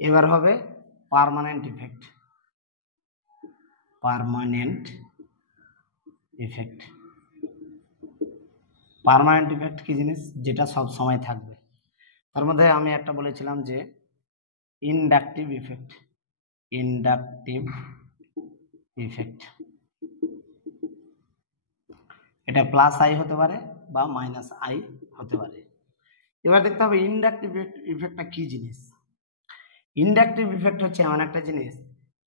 এবার হবে permanent effect. Permanent effect, permanent effect কি জিনিস? যেটা সব সময় থাকবে। তার মধ্যে আমি একটা বলেছিলাম যে ইনডাকটিভ ইফেক্ট। ইনডাকটিভ ইফেক্ট এটা প্লাস আই হতে পারে বা মাইনাস আই হতে পারে। এবার দেখতে হবে ইনডাকটিভ ইফেক্টটা কি জিনিস। ইনডাকটিভ ইফেক্ট হচ্ছে এমন একটা জিনিস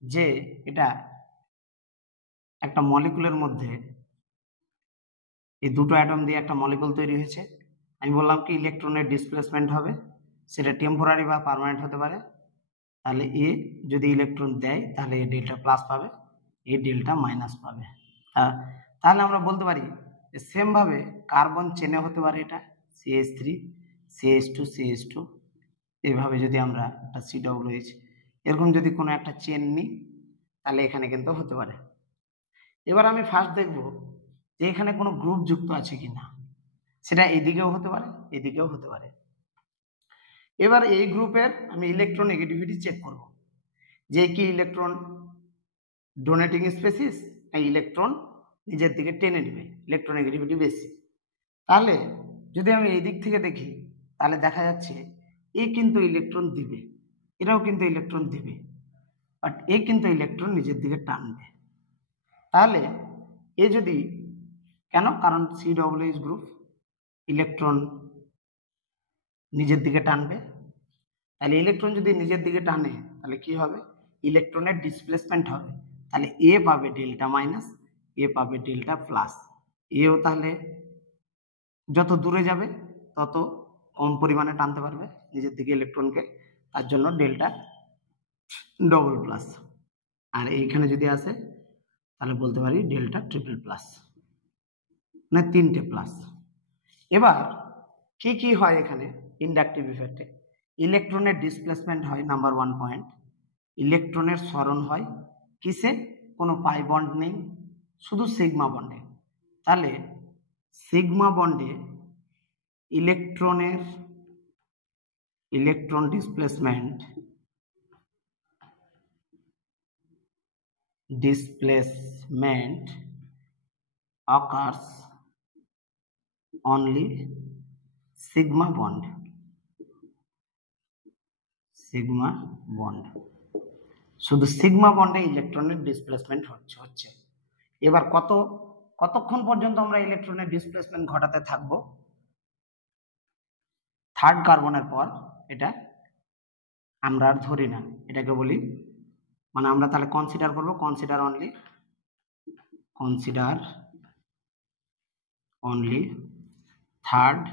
যে এটা একটা মলিকুলের মধ্যে, এই দুটো অ্যাটম দিয়ে একটা মলিকুল তৈরি হয়েছে। আমি বললাম কি ইলেকট্রনের ডিসপ্লেসমেন্ট হবে, সেটা টেম্পোরারি বা পার্মানেন্ট হতে পারে। তাহলে এ যদি ইলেকট্রন দেয় তাহলে এ ডেল্টা প্লাস পাবে, এ ডেল্টা মাইনাস পাবে। তাহলে আমরা বলতে পারি সেম ভাবে কার্বন চেনে হতে পারে এটা CH3 CH2 CH2, এইভাবে যদি আমরা একটা COOH এরকম যদি কোনো একটা চেন নিই তাহলে এখানে কিন্তু হতে পারে। এবার আমি ফার্স্ট দেখব যে এখানে কোনো গ্রুপ যুক্ত আছে কিনা, সেটা এদিকেও হতে পারে এদিকেও হতে পারে। এবার এই গ্রুপের আমি ইলেকট্রোনেগেটিভিটি চেক করব যে কি ইলেকট্রন ডোনেটিং স্পেসিস না ইলেকট্রন নিজের দিকে টেনে নেবে, ইলেকট্রোনেগেটিভিটি বেশি। তাহলে যদি আমি এই দিক থেকে দেখি তাহলে দেখা যাচ্ছে এ কিন্তু ইলেকট্রন দিবে, এরাও কিন্তু ইলেকট্রন দিবে, বাট এ কিন্তু ইলেকট্রন নিজের দিকে টানবে। তাহলে এ যদি কেন, কারণ COOH গ্রুপ ইলেকট্রন নিজের দিকে টানবে। তাহলে ইলেকট্রন যদি নিজের দিকে টানে তাহলে কি হবে, ইলেকট্রনের ডিসপ্লেসমেন্ট হবে। তাহলে এ পাবে ডেল্টা মাইনাস, এ পাবে ডেল্টা প্লাস। এও তাহলে যত দূরে যাবে তত কম পরিমাণে টানতে পারবে নিজের দিকে ইলেকট্রনকে, তার জন্য ডেল্টা ডবল প্লাস। আর এইখানে যদি আসে তাহলে বলতে পারি ডেল্টা ট্রিপল প্লাস, মানে 3টে প্লাস। এবার কি কি হয় এখানে ইন্ডাকটিভ ইফেক্টে? ইলেকট্রনের ডিসপ্লেসমেন্ট হয় নাম্বার 1 পয়েন্ট। ইলেকট্রনের সরণ হয় কিসে? কোনো পাই বন্ড নেই, শুধু সিগমা বন্ডে। তাহলে সিগমা বন্ডে ইলেকট্রনের electron displacement occurs only sigma bond, sigma bond, শুধু সিগমা বন্ডে ইলেকট্রনের ডিসপ্লেসমেন্ট হচ্ছে। এবার কতক্ষণ পর্যন্ত আমরা ইলেকট্রনের ডিসপ্লেসমেন্ট ঘটাতে থাকবো? থার্ড কার্বনের পর এটা আমরা আর ধরি না, এটাকে বলি, মানে আমরা তাহলে কনসিডার করবো, consider only third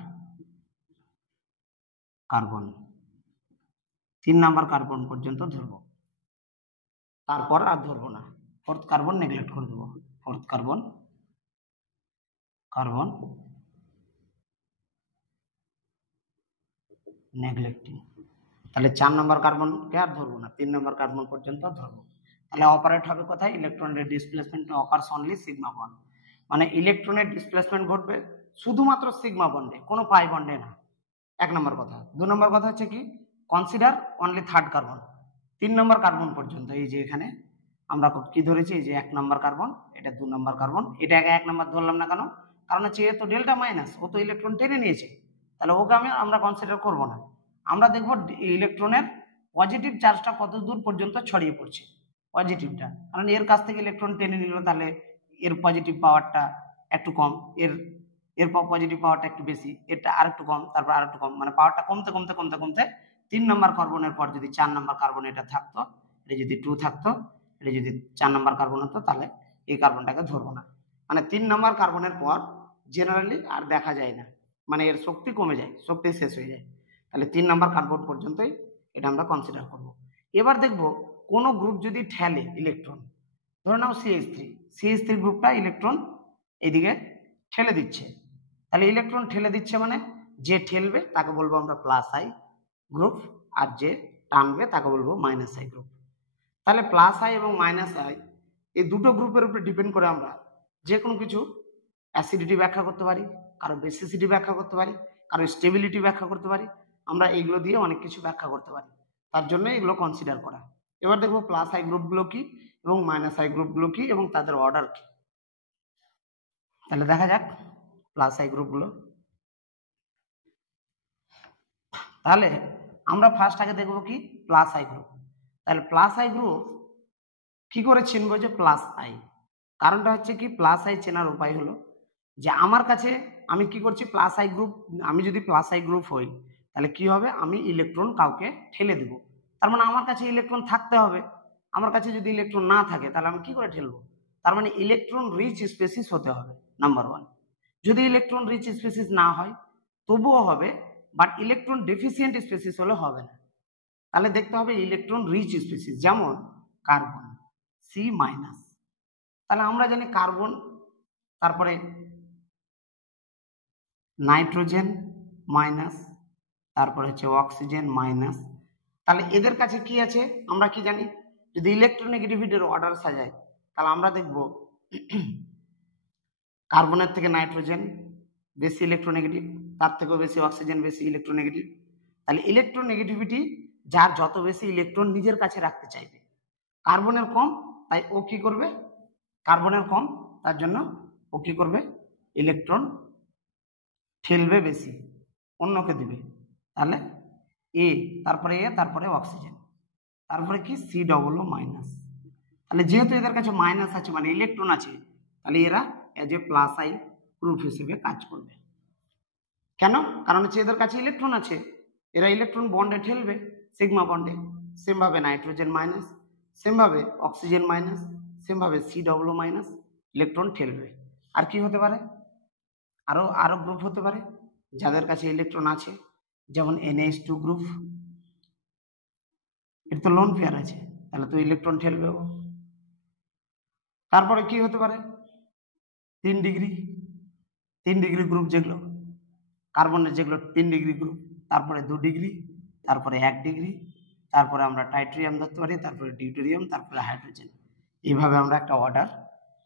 carbon, 3 number carbon পর্যন্ত ধরবো, তারপর আর ধরবো না। ফোর্থ কার্বন নেগলেক্ট করে দেবো, ফোর্থ কার্বন নেগলেক্টিং। তাহলে 4 নম্বর কার্বনকে আর ধরবো না, 3 নম্বর কার্বন পর্যন্ত ধরবো। তাহলে অপারেট হবে কোথায়? ইলেকট্রনের displacement occurs only sigma bond, মানে ইলেকট্রনের ডিসপ্লেসমেন্ট ঘটবে শুধুমাত্র সিগমা বন্ডে, কোনো পাই বন্ডে না। 1 নম্বর কথা। 2 নম্বর কথা হচ্ছে কি, কনসিডার অনলি থার্ড কার্বন, 3 নম্বর কার্বন পর্যন্ত। এই যে এখানে আমরা কি ধরেছি, এই যে 1 নম্বর কার্বন, এটা 2 নম্বর কার্বন, এটাকে 1 নম্বর ধরলাম না কেন? কারণ হচ্ছে এ তো ডেল্টা মাইনাস, ও তো ইলেকট্রন টেনে নিয়েছে, তাহলে ওকে আমরা কনসিডার করব না। আমরা দেখব ইলেকট্রনের পজিটিভ চার্জটা কত দূর পর্যন্ত ছড়িয়ে পড়ছে, পজিটিভটা, কারণ এর কাছ থেকে ইলেকট্রন টেনে নিল, তাহলে এর পজিটিভ পাওয়ারটা একটু কম, এর পজিটিভ পাওয়ারটা একটু বেশি, এটা আর একটু কম, তারপর আর একটু কম, মানে পাওয়ারটা কমতে কমতে কমতে কমতে 3 নম্বর কার্বনের পর যদি 4 নম্বর কার্বন এটা থাকতো, এটা যদি 2 থাকতো, এটা যদি 4 নম্বর কার্বন হতো, তাহলে এই কার্বনটাকে ধরবো না। মানে 3 নম্বর কার্বনের পর জেনারেলি আর দেখা যায় না, মানে এর শক্তি কমে যায়, শক্তি শেষ হয়ে যায়। তাহলে 3 নম্বর কার্বন পর্যন্তই এটা আমরা কনসিডার করব। এবার দেখব কোন গ্রুপ যদি ঠেলে ইলেকট্রন, ধরে নাও CH3 গ্রুপটা ইলেকট্রন এইদিকে ঠেলে দিচ্ছে, তাহলে ইলেকট্রন ঠেলে দিচ্ছে মানে যে ঠেলবে তাকে বলবো আমরা প্লাস আই গ্রুপ, আর যে টানবে তাকে বলবো মাইনাস আই গ্রুপ। তাহলে প্লাস আই এবং মাইনাস আই এই দুটো গ্রুপের উপরে ডিপেন্ড করে আমরা যে কোনো কিছু অ্যাসিডিটি ব্যাখ্যা করতে পারি, কারো বেসিসিটি ব্যাখ্যা করতে পারি, কারো স্টেবিলিটি ব্যাখ্যা করতে পারি, আমরা এইগুলো দিয়ে অনেক কিছু ব্যাখ্যা করতে পারি। তার জন্য এগুলো কনসিডার করা। এবার দেখবো প্লাস আই গ্রুপগুলো কি এবং মাইনাস আই গ্রুপগুলো কি এবং তাদের অর্ডার কি। তাহলে দেখা যাক প্লাস আই গ্রুপগুলো। তাহলে আমরা ফার্স্ট আগে দেখবো কি প্লাস আই গ্রুপ। তাহলে প্লাস আই গ্রুপ কি করে চিনবো যে প্লাস আই? কারণটা হচ্ছে কি প্লাস আই চেনার উপায় হলো যে আমার কাছে আমি কি করছি প্লাস আই গ্রুপ, আমি যদি প্লাস আই গ্রুপ হই তাহলে কি হবে, আমি ইলেকট্রন কাউকে ঠেলে দেব। তার মানে আমার কাছে ইলেকট্রন থাকতে হবে। আমার কাছে যদি ইলেকট্রন না থাকে তাহলে আমি কি করে ঠেলবো? তার মানে ইলেকট্রন রিচ স্পেসিস হতে হবে নাম্বার ওয়ান। যদি ইলেকট্রন রিচ স্পেসিস না হয় তবুও হবে, বাট ইলেকট্রন ডেফিসিয়েন্ট স্পেসিস হলে হবে না। তাহলে দেখতে হবে ইলেকট্রন রিচ স্পেসিস, যেমন কার্বন সি মাইনাস। তাহলে আমরা জানি কার্বন, তারপরে নাইট্রোজেন মাইনাস, তারপরে হচ্ছে অক্সিজেন মাইনাস। তাহলে এদের কাছে কি আছে আমরা কি জানি? যদি ইলেকট্রোনেগেটিভিটির অর্ডার সাজায় তাহলে আমরা দেখব কার্বনের থেকে নাইট্রোজেন বেশি ইলেকট্রোনেগেটিভ, তার থেকেও বেশি অক্সিজেন বেশি ইলেকট্রোনেগেটিভ। তাহলে ইলেকট্রোনেগেটিভিটি যার যত বেশি ইলেকট্রন নিজের কাছে রাখতে চাইবে, কার্বনের কম তাই ও কি করবে, কার্বনের কম তার জন্য ও কি করবে, ইলেকট্রন ঠেলবে বেশি, অন্যকে দিবে। তাহলে এ, তারপরে এ, তারপরে অক্সিজেন, তারপরে কি সি ডবল ও মাইনাস। তাহলে যেহেতু এদের কাছে মাইনাস আছে মানে ইলেকট্রন আছে, তাহলে এরা as a plus I group হিসেবে কাজ করবে। কেন? কারণ হচ্ছে এদের কাছে ইলেকট্রন আছে, এরা ইলেকট্রন বন্ডে ঠেলবে সিগমা বন্ডে। সেম ভাবে নাইট্রোজেন মাইনাস, সেম ভাবে অক্সিজেন মাইনাস, সেম ভাবে C double O minus electron ঠেলবে। আর কি হতে পারে? আরো গ্রুপ হতে পারে যাদের কাছে ইলেকট্রন আছে, যেমন NH2 গ্রুপ, এর তো লোন পেয়ার আছে, তাহলে তো ইলেকট্রন ঠেলবে ও। তারপরে কি হতে পারে? 3 ডিগ্রি গ্রুপ, যেগুলো কার্বনের যেগুলো 3 ডিগ্রি গ্রুপ, তারপরে 2 ডিগ্রি, তারপরে 1 ডিগ্রি, তারপরে আমরা টাইট্রিয়াম ধরতে পারি, তারপরে ডিউটেরিয়াম, তারপরে হাইড্রোজেন। এইভাবে আমরা একটা অর্ডার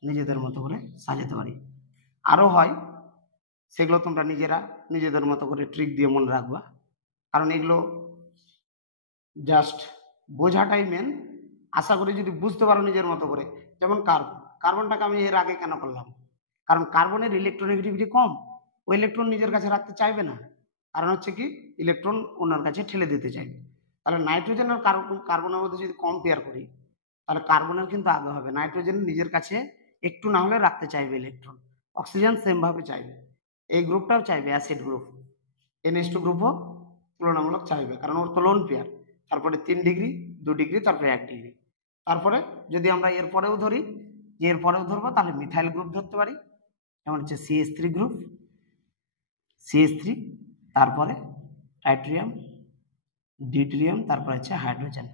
নিজেদের মতো করে সাজাতে পারি। আরো হয়, সেগুলো তোমরা নিজেদের মতো করে ট্রিক দিয়ে মনে রাখবা, কারণ এগুলো জাস্ট বোঝাটাই মেন। আশা করি যদি বুঝতে পারো নিজের মতো করে। যেমন কার্বনটাকে আমি এর আগে কেন করলাম? কারণ কার্বনের ইলেকট্রোনেগেটিভিটি কম, ওই ইলেকট্রন নিজের কাছে রাখতে চাইবে না, কারণ হচ্ছে কি ইলেকট্রন ওনার কাছে ঠেলে দিতে চাইবে। তাহলে নাইট্রোজেন আর কার্বনের মধ্যে যদি কম্পেয়ার করি তাহলে কার্বনের কিন্তু আগে হবে, নাইট্রোজেন নিজের কাছে একটু না হলে রাখতে চাইবে ইলেকট্রন, অক্সিজেন সেম ভাবে চাইবে, এই গ্রুপটাও চাইবে, অ্যাসিড গ্রুপ NH2 গ্রুপও তুলনামূলক চাইবে, কারণ ওর তো লোন পেয়ার। তারপরে 3 ডিগ্রি, 2 ডিগ্রি, তারপরে 1 ডিগ্রি। তারপরে যদি আমরা এরপরেও ধরি, যে এরপরেও ধরবো তাহলে মিথাইল গ্রুপ ধরতে পারি, যেমন হচ্ছে CH3 গ্রুপ, CH3, তারপরে টাইট্রিয়াম, ডিউটেরিয়াম, তারপরে হচ্ছে হাইড্রোজেন।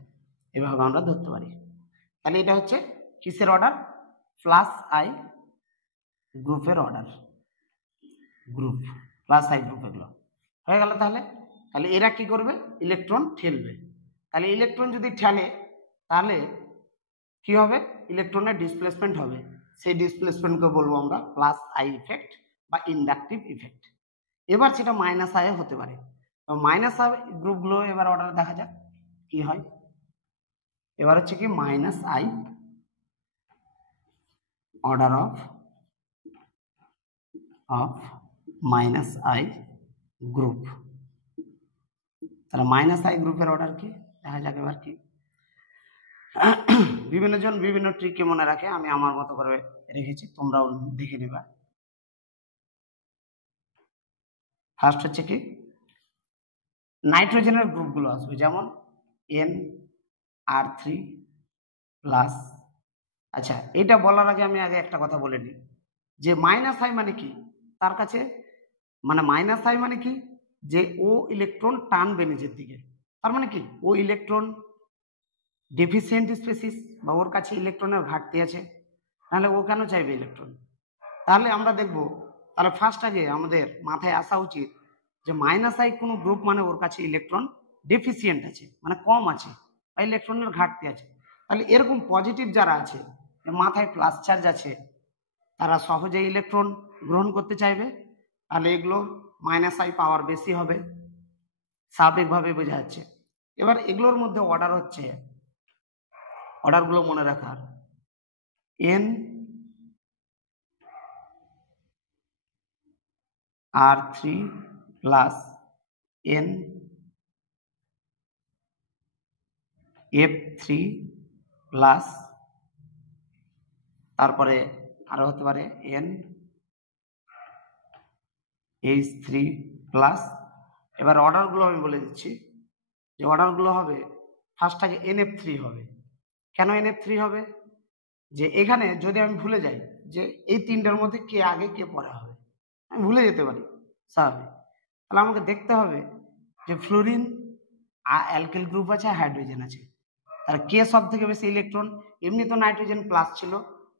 এভাবে আমরা ধরতে পারি। তাহলে এটা হচ্ছে কিসের অর্ডার? প্লাস আই গ্রুপের order, group plus I group এগুলো হয়ে গেল। তাহলে এরা কি করবে? ইলেকট্রন ঠেলবে। তাহলে ইলেকট্রন যদি ঠেলে তাহলে কি হবে? ইলেকট্রনের ডিসপ্লেসমেন্ট হবে, সেই ডিসপ্লেসমেন্টকে বলবো আমরা প্লাস আই ইফেক্ট বা ইন্ডাকটিভ ইফেক্ট। এবার সেটা মাইনাস আই হতে পারে। মাইনাস আই গ্রুপগুলো এবার অর্ডার দেখা যাক কি হয়। এবার হচ্ছে কি minus I order of minus I group. তাহলে মাইনাস আই গ্রুপের অর্ডার কি দেখা যাক এবার কি। বিভিন্ন জন বিভিন্ন ট্রিককে মনে রাখে, আমি আমার মতো করে রেখেছি, তোমরাও দেখে নেবা। ফার্স্ট হচ্ছে কি নাইট্রোজেনের গ্রুপগুলো আসবে, যেমন NR3+। আচ্ছা, এটা বলার আগে আমি একটা কথা বলে নিই যে মাইনাস আই মানে কি, তার কাছে মানে মাইনাস আই মানে কি যে ও ইলেকট্রন টানবে নিজের দিকে, তার মানে কি ও ইলেকট্রন ডেফিসিয়েন্ট স্পেসিস বা ওর কাছে ইলেকট্রনের ঘাটতি আছে, তাহলে ও কেন চাইবে ইলেকট্রন? তাহলে আমরা দেখব, তাহলে ফার্স্ট আগে আমাদের মাথায় আসা উচিত যে মাইনাস আই কোনো গ্রুপ মানে ওর কাছে ইলেকট্রন ডেফিসিয়েন্ট আছে, মানে কম আছে বা ইলেকট্রনের ঘাটতি আছে। তাহলে এরকম পজিটিভ যারা আছে, মাথায় প্লাস চার্জ আছে, তারা সহজে ইলেকট্রন গ্রহণ করতে চাইবে, তাহলে এগুলো মাইনাস আই পাওয়ার বেশি হবে, স্বাভাবিকভাবে বোঝা যাচ্ছে। এবার এগুলোর মধ্যে অর্ডার হচ্ছে, অর্ডারগুলো মনে রাখার, NR3 প্লাস NF3 প্লাস, তারপরে আরো হতে পারে NH3 প্লাস। এবার অর্ডারগুলো আমি বলে দিচ্ছি যে অর্ডারগুলো হবে, ফার্স্ট আগে NF3 হবে। কেন NF3 হবে? যে এখানে যদি আমি ভুলে যাই যে এই তিনটার মধ্যে কে আগে কে পরে হবে, আমি ভুলে যেতে পারি স্বাভাবিক, তাহলে আমাকে দেখতে হবে যে ফ্লোরিন অ্যালকিল গ্রুপ আছে, হাইড্রোজেন আছে, তাহলে কে সব থেকে বেশি ইলেকট্রন। এমনি তো নাইট্রোজেন প্লাস ছিল,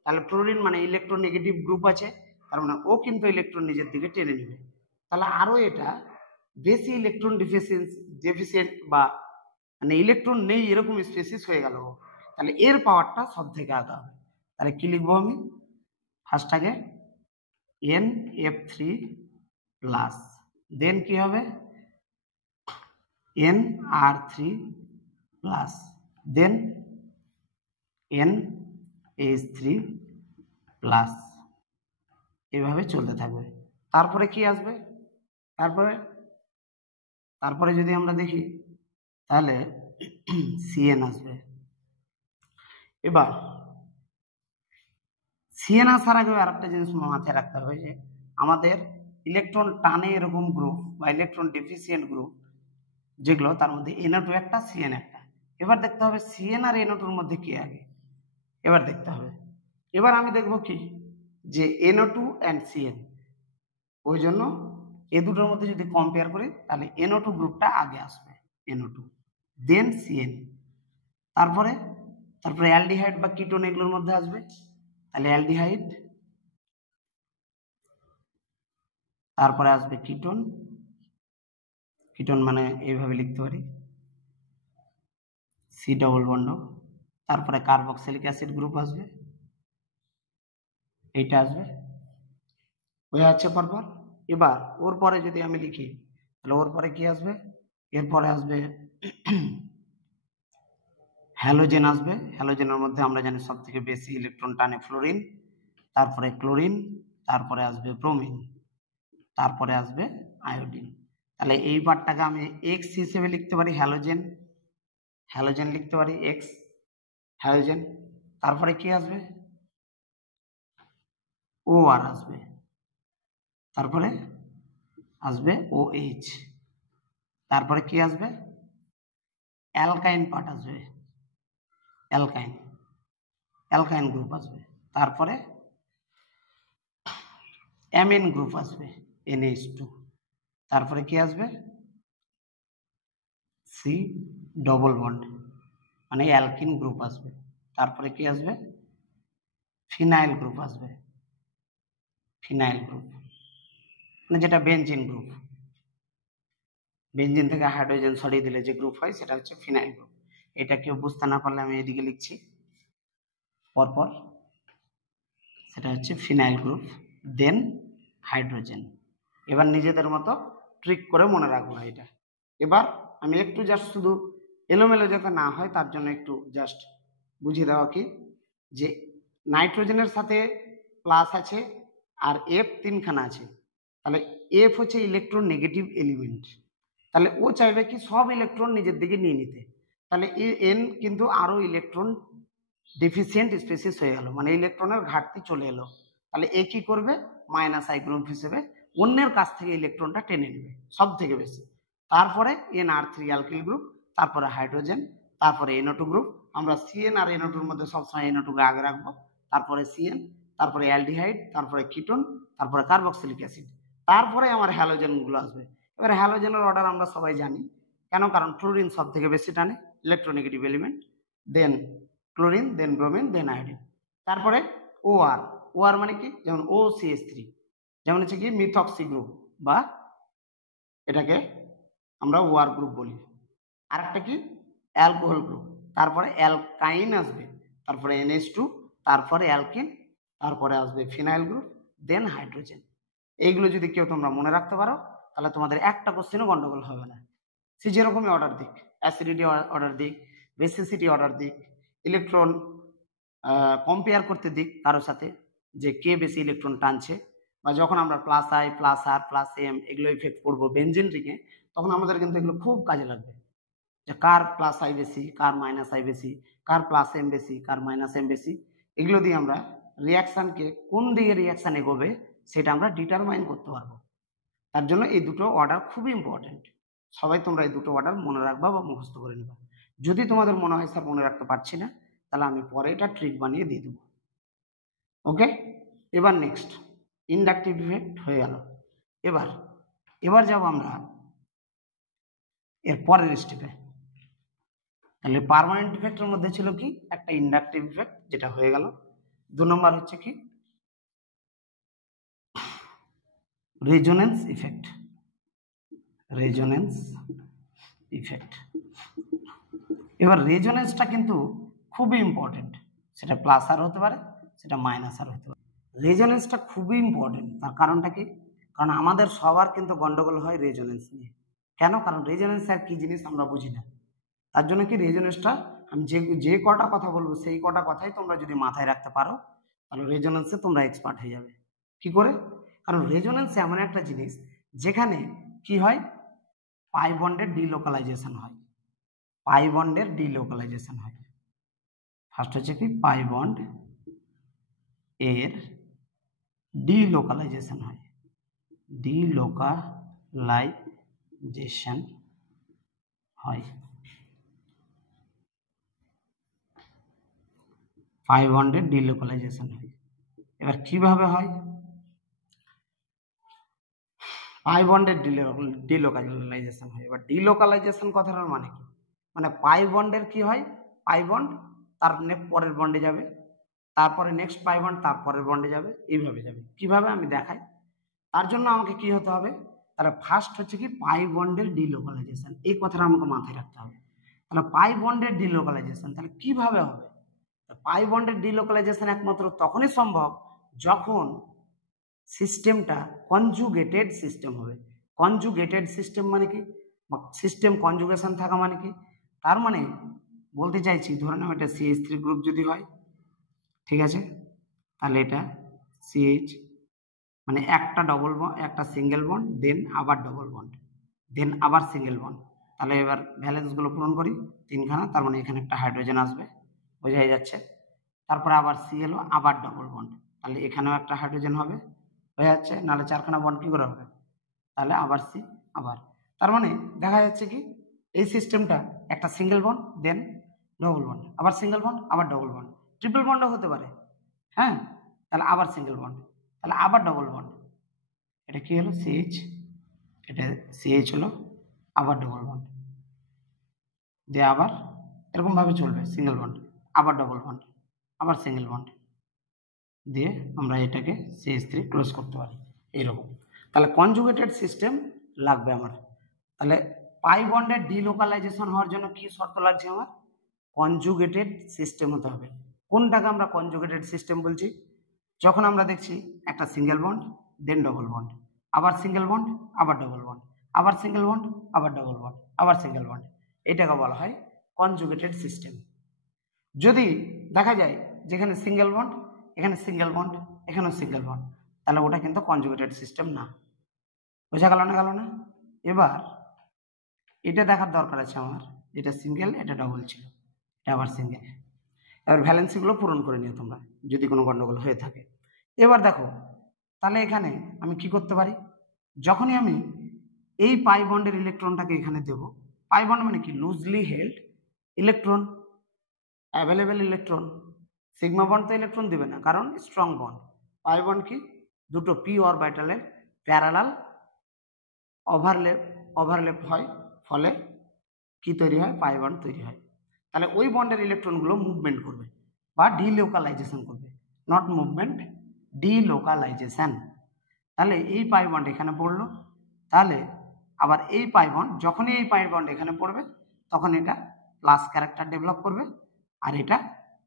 তাহলে ফ্লোরিন মানে ইলেকট্রোনেগেটিভ গ্রুপ আছে, তার মানে ও কিন্তু ইলেকট্রন নিজের দিকে টেনে নেবে। তাহলে আরো এটা বেশি ইলেকট্রন ডেফিসিয়েন্ট বা মানে ইলেকট্রন নেই এরকম স্পেসিস হয়ে গেল, তাহলে এর পাওয়ারটা সব থেকে আগে হবে। তাহলে কি লিখবো আমি? ফার্স্ট আগে NF3 প্লাস, দেন কি হবে NR3 প্লাস, দেন NH3 প্লাস, এভাবে চলতে থাকবে। তারপরে কি আসবে? তারপরে যদি আমরা দেখি তাহলে CN আসবে। এবার CN আসার আগে আরেকটা জিনিস মাথায় রাখতে হবে যে আমাদের ইলেকট্রন টানে এরকম গ্রুপ বা ইলেকট্রন ডেফিসিয়েন্ট গ্রুপ যেগুলো, তার মধ্যে NO2 একটা, CN একটা। এবার দেখতে হবে CN আর NO2 এর মধ্যে কি আগে, এবার দেখতে হবে। এবার আমি দেখব কি যে NO2 and CN, ওই জন্য এই দুটোর মধ্যে যদি কম্পেয়ার করি তাহলে NO2 গ্রুপটা আগে আসবে, NO2 দেন CN, তারপরে অ্যালডিহাইড বা কিটোন এগুলোর মধ্যে আসবে, তাহলে অ্যালডিহাইড, তারপরে আসবে কিটোন, কিটোন মানে এইভাবে লিখতে পারি C ডবল বন্ড, তারপরে কার্বক্সিলিক অ্যাসিড গ্রুপ আসবে, এইটা আসবে, ওই হচ্ছে পরপর। এবার ওর পরে যদি আমি লিখি তাহলে ওর পরে কি আসবে? এরপরে আসবে হ্যালোজেন আসবে। হ্যালোজেনের মধ্যে আমরা জানি সব থেকে বেশি ইলেকট্রন টানে ফ্লোরিন, তারপরে ক্লোরিন, তারপরে আসবে ব্রোমিন, তারপরে আসবে আয়োডিন। তাহলে এই পার্টটাকে আমি এক্স হিসেবে লিখতে পারি, হ্যালোজেন, হ্যালোজেন লিখতে পারি এক্স, হ্যালোজেন। তারপরে কি আসবে? ও আর আসবে, তারপরে আসবে OH, তারপরে কি আসবে? অ্যালকাইন পার্ট আসবে, অ্যালকাইন গ্রুপ আসবে, তারপরে অ্যামিন গ্রুপ আসবে NH2, তারপরে কি আসবে? C ডবল বন্ড মানে অ্যালকিন গ্রুপ আসবে, তারপরে কি আসবে? ফিনাইল গ্রুপ আসবে, ফিনাইল গ্রুপ মানে যেটা বেনজিন গ্রুপ, বেনজিন থেকে হাইড্রোজেন সরিয়ে দিলে যে গ্রুপ হয় সেটা হচ্ছে ফিনাইল গ্রুপ। এটা কেউ বুঝতে না পারলে আমি এদিকে লিখছি পরপর, সেটা হচ্ছে ফিনাইল গ্রুপ, দেন হাইড্রোজেন। এবার নিজেদের মতো ট্রিক করে মনে রাখবো এটা। এবার আমি একটু জাস্ট শুধু এলোমেলো যাতে না হয় তার জন্য একটু জাস্ট বুঝিয়ে দেওয়া কি যে নাইট্রোজেনের সাথে প্লাস আছে আর F তিনখানা আছে, তাহলে F হচ্ছে ইলেকট্রন নেগেটিভ এলিমেন্ট, তাহলে ও চাইবে কি সব ইলেকট্রন নিজের দিকে নিয়ে নিতে, তাহলে N কিন্তু আরো ইলেকট্রন ডেফিসিয়েন্ট স্পেসিস হয়ে গেল, মানে ইলেকট্রনের ঘাটতি চলে এলো। তাহলে এ কি করবে? মাইনাস আই গ্রুপ হিসেবে অন্যের কাছ থেকে ইলেকট্রনটা টেনে নেবে সব থেকে বেশি। তারপরে NR3 অ্যালকিল গ্রুপ, তারপরে হাইড্রোজেন, তারপরে NO2 গ্রুপ। আমরা CN আর NO2 এর মধ্যে সবসময় NO2 কে আগে রাখবো, তারপরে CN, তারপরে অ্যালডিহাইড, তারপরে কিটোন, তারপরে কার্বক্সিলিক অ্যাসিড, তারপরে আমার হ্যালোজেন গুলো আসবে। এবার হ্যালোজেনের অর্ডার আমরা সবাই জানি কেন, কারণ ফ্লোরিন সব থেকে বেশি টানে ইলেকট্রোনেগেটিভ এলিমেন্ট, দেন ক্লোরিন, দেন ব্রোমিন, দেন আয়োডিন, তারপরে OR। OR মানে কি? যেমন OCH3, যেমন হচ্ছে কি মিথক্সি গ্রুপ বা এটাকে আমরা OR গ্রুপ বলি। আরেকটা কি? অ্যালকোহল গ্রুপ, তারপরে অ্যালকাইন আসবে, তারপরে NH2, তারপরে অ্যালকিন, তারপরে আসবে ফিনাইল গ্রুপ, দেন হাইড্রোজেন। এইগুলো যদি কেউ তোমরা মনে রাখতে পারো তাহলে তোমাদের একটা কোশ্চেনও গন্ডগোল হবে না, সে যেরকমই অর্ডার দিক। অ্যাসিডিটি অর্ডার দিক, বেসিসিটি অর্ডার দিক, ইলেকট্রন কম্পেয়ার করতে দিক কারোর সাথে যে কে বেশি ইলেকট্রন টানছে, বা যখন আমরা plus I plus R plus M এগুলো ইফেক্ট করবো বেনজিন রিংয়ে, তখন আমাদের কিন্তু এগুলো খুব কাজে লাগবে, যে কার প্লাস আই বেশি, কার মাইনাস আই বেশি, কার প্লাস এম বেশি, কার মাইনাস এম বেশি, এগুলো দিয়ে আমরা রিয়াকশানকে কোন দিকে রিয়াকশান এগোবে সেটা আমরা ডিটারমাইন করতে পারবো। তার জন্য এই দুটো অর্ডার খুবই ইম্পর্টেন্ট। সবাই তোমরা এই দুটো অর্ডার মনে রাখবা বা মুখস্থ করে নেবা। যদি তোমাদের মনে হয় স্যার মনে রাখতে পারছি না, তাহলে আমি পরে এটা ট্রিক বানিয়ে দিয়ে দেবো। ওকে, এবার নেক্সট ইন্ডাকটিভ ইফেক্ট হয়ে গেল। এবার যাব আমরা এর পরের স্টেপে। তাহলে পার্মানেন্ট ইফেক্টের মধ্যে ছিল কি একটা ইন্ডাকটিভ ইফেক্ট, যেটা হয়ে গেল। 2 নম্বর হচ্ছে কি রেজোনেন্স ইফেক্ট। রেজোনেন্স ইফেক্ট, এবার রেজোনেন্সটা কিন্তু খুবই ইম্পর্টেন্ট, সেটা প্লাস আর হতে পারে, সেটা মাইনাস আর হতে পারে। রেজোনেন্সটা খুবই ইম্পর্টেন্ট, তার কারণটা কি? কারণ আমাদের সবার কিন্তু গন্ডগোল হয় রেজোনেন্স নিয়ে। কেন? কারণ রেজোনেন্স আর কি জিনিস আমরা বুঝি না। তার জন্য কি রেজোনেন্সটা আমি যে কটা কথা বলবো সেই কটা কথাই তোমরা যদি মাথায় রাখতে পারো, তাহলে রেজোনেন্সে তোমরা এক্সপার্ট হয়ে যাবে। কি করে? কারণ রেজোনেন্স এমন একটা জিনিস যেখানে কি হয়, পাই বন্ডের ডিলোকালাইজেশন হয়। পাই বন্ডের ডিলোকালাইজেশন হয়। ফার্স্ট হচ্ছে কি পাই বন্ড এর ডিলোকালাইজেশন হয়। ডিলোকালাইজেশন হয়, পাই বন্ডের ডিলোকালাইজেশন হয়। এবার কিভাবে হয়? পাই বন্ডের ডিলোকালাইজেশন হয়। এবার ডিলোকালাইজেশন কথাটার মানে কি? মানে পাই বন্ডের কি হয়, পাই বন্ড তার পরের বন্ডে যাবে, তারপরে নেক্সট পাই বন্ড তারপরের বন্ডে যাবে, এইভাবে যাবে। কিভাবে আমি দেখাই। তার জন্য আমাকে কি হতে হবে, তাহলে ফার্স্ট হচ্ছে কি পাই বন্ডের ডিলোকালাইজেশন, এই কথাটা আমাকে মাথায় রাখতে হবে। তাহলে পাই বন্ডের ডিলোকালাইজেশন তাহলে কিভাবে হবে? পাই বন্ডের ডিলোকালাইজেশন একমাত্র তখনই সম্ভব যখন সিস্টেমটা কনজুগেটেড সিস্টেম হবে। কনজুগেটেড সিস্টেম মানে কি? সিস্টেম কনজুগেশন থাকা মানে কি? তার মানে বলতে চাইছি, ধরে নাও এটা CH3 গ্রুপ যদি হয়, ঠিক আছে, তাহলে এটা CH মানে একটা ডবল বন্ড, একটা সিঙ্গেল বন্ড, দেন আবার ডবল বন্ড, দেন আবার সিঙ্গেল বন্ড। তাহলে এবার ভ্যালেন্সগুলো পূরণ করি, 3খানা, তার মানে এখানে একটা হাইড্রোজেন আসবে, বোঝাই যাচ্ছে। তারপরে আবার সি এলো, আবার ডবল বন্ড, তাহলে এখানেও একটা হাইড্রোজেন হবে, হয়ে যাচ্ছে। নাহলে 4খানা বন্ড কি করে হবে? তাহলে আবার সি, আবার। তার মানে দেখা যাচ্ছে কি এই সিস্টেমটা একটা সিঙ্গেল বন্ড, দেন ডবল বন্ড, আবার সিঙ্গেল বন্ড, আবার ডবল বন্ড, ট্রিপল বন্ডও হতে পারে, হ্যাঁ। তাহলে আবার সিঙ্গেল বন্ড, তাহলে আবার ডবল বন্ড, এটা কি হলো CH, এটা CH হলো, আবার ডবল বন্ড, দিয়ে আবার এরকম ভাবে চলবে, সিঙ্গেল বন্ড, আবার ডবল বন্ড, আবার সিঙ্গেল বন্ড, দিয়ে আমরা এটাকে CH3 ক্লোজ করতে পারি এইরকম। তাহলে কনজুগেটেড সিস্টেম লাগবে আমার। তাহলে পাই বন্ডের ডিলোকালাইজেশন হওয়ার জন্য কি শর্ত লাগছে আমার? কনজুগেটেড সিস্টেম হতে হবে। কোনটাকে আমরা কনজুগেটেড সিস্টেম বলছি? যখন আমরা দেখছি একটা সিঙ্গেল বন্ড, দেন ডবল বন্ড, আবার সিঙ্গেল বন্ড, আবার ডবল বন্ড, আবার সিঙ্গেল বন্ড, আবার ডবল বন্ড, আবার সিঙ্গেল বন্ড, এটাকে বলা হয় কনজুগেটেড সিস্টেম। যদি দেখা যায় যেখানে সিঙ্গেল বন্ড, এখানে সিঙ্গেল বন্ড, এখানেও সিঙ্গেল বন্ড, তাহলে ওটা কিন্তু কনজুগেটেড সিস্টেম না। বোঝা গেল না? গেল না? এবার এটা দেখার দরকার আছে আমার, এটা সিঙ্গেল, এটা ডবল ছিল, এটা আবার সিঙ্গেল। এবার ভ্যালেন্সিগুলো পূরণ করে নিও তোমরা যদি কোনো গন্ডগোল হয়ে থাকে। এবার দেখো, তাহলে এখানে আমি কি করতে পারি? যখনই আমি এই পাই বন্ডের ইলেকট্রনটাকে এখানে দেব, পাই বন্ড মানে কি? Loosely held electron, available electron. Sigma bond তো ইলেকট্রন দিবে না, কারণ স্ট্রং বন্ড। পাই বন্ড কি? দুটো পি অরবিটালের প্যারালাল ওভারল্যাপ হয়, ফলে কি তৈরি হয়? পাই বন্ড তৈরি হয়। তাহলে ওই বন্ডের ইলেকট্রনগুলো মুভমেন্ট করবে বা ডিলোকালাইজেশন করবে, নট মুভমেন্ট, ডিলোকালাইজেশন। তাহলে এই পাই বন্ড এখানে পড়লো, তাহলে আবার এই পাই বন্ড, যখনই এই পাই বন্ড এখানে পড়বে তখন এটা প্লাস ক্যারেক্টার ডেভেলপ করবে, আর এটা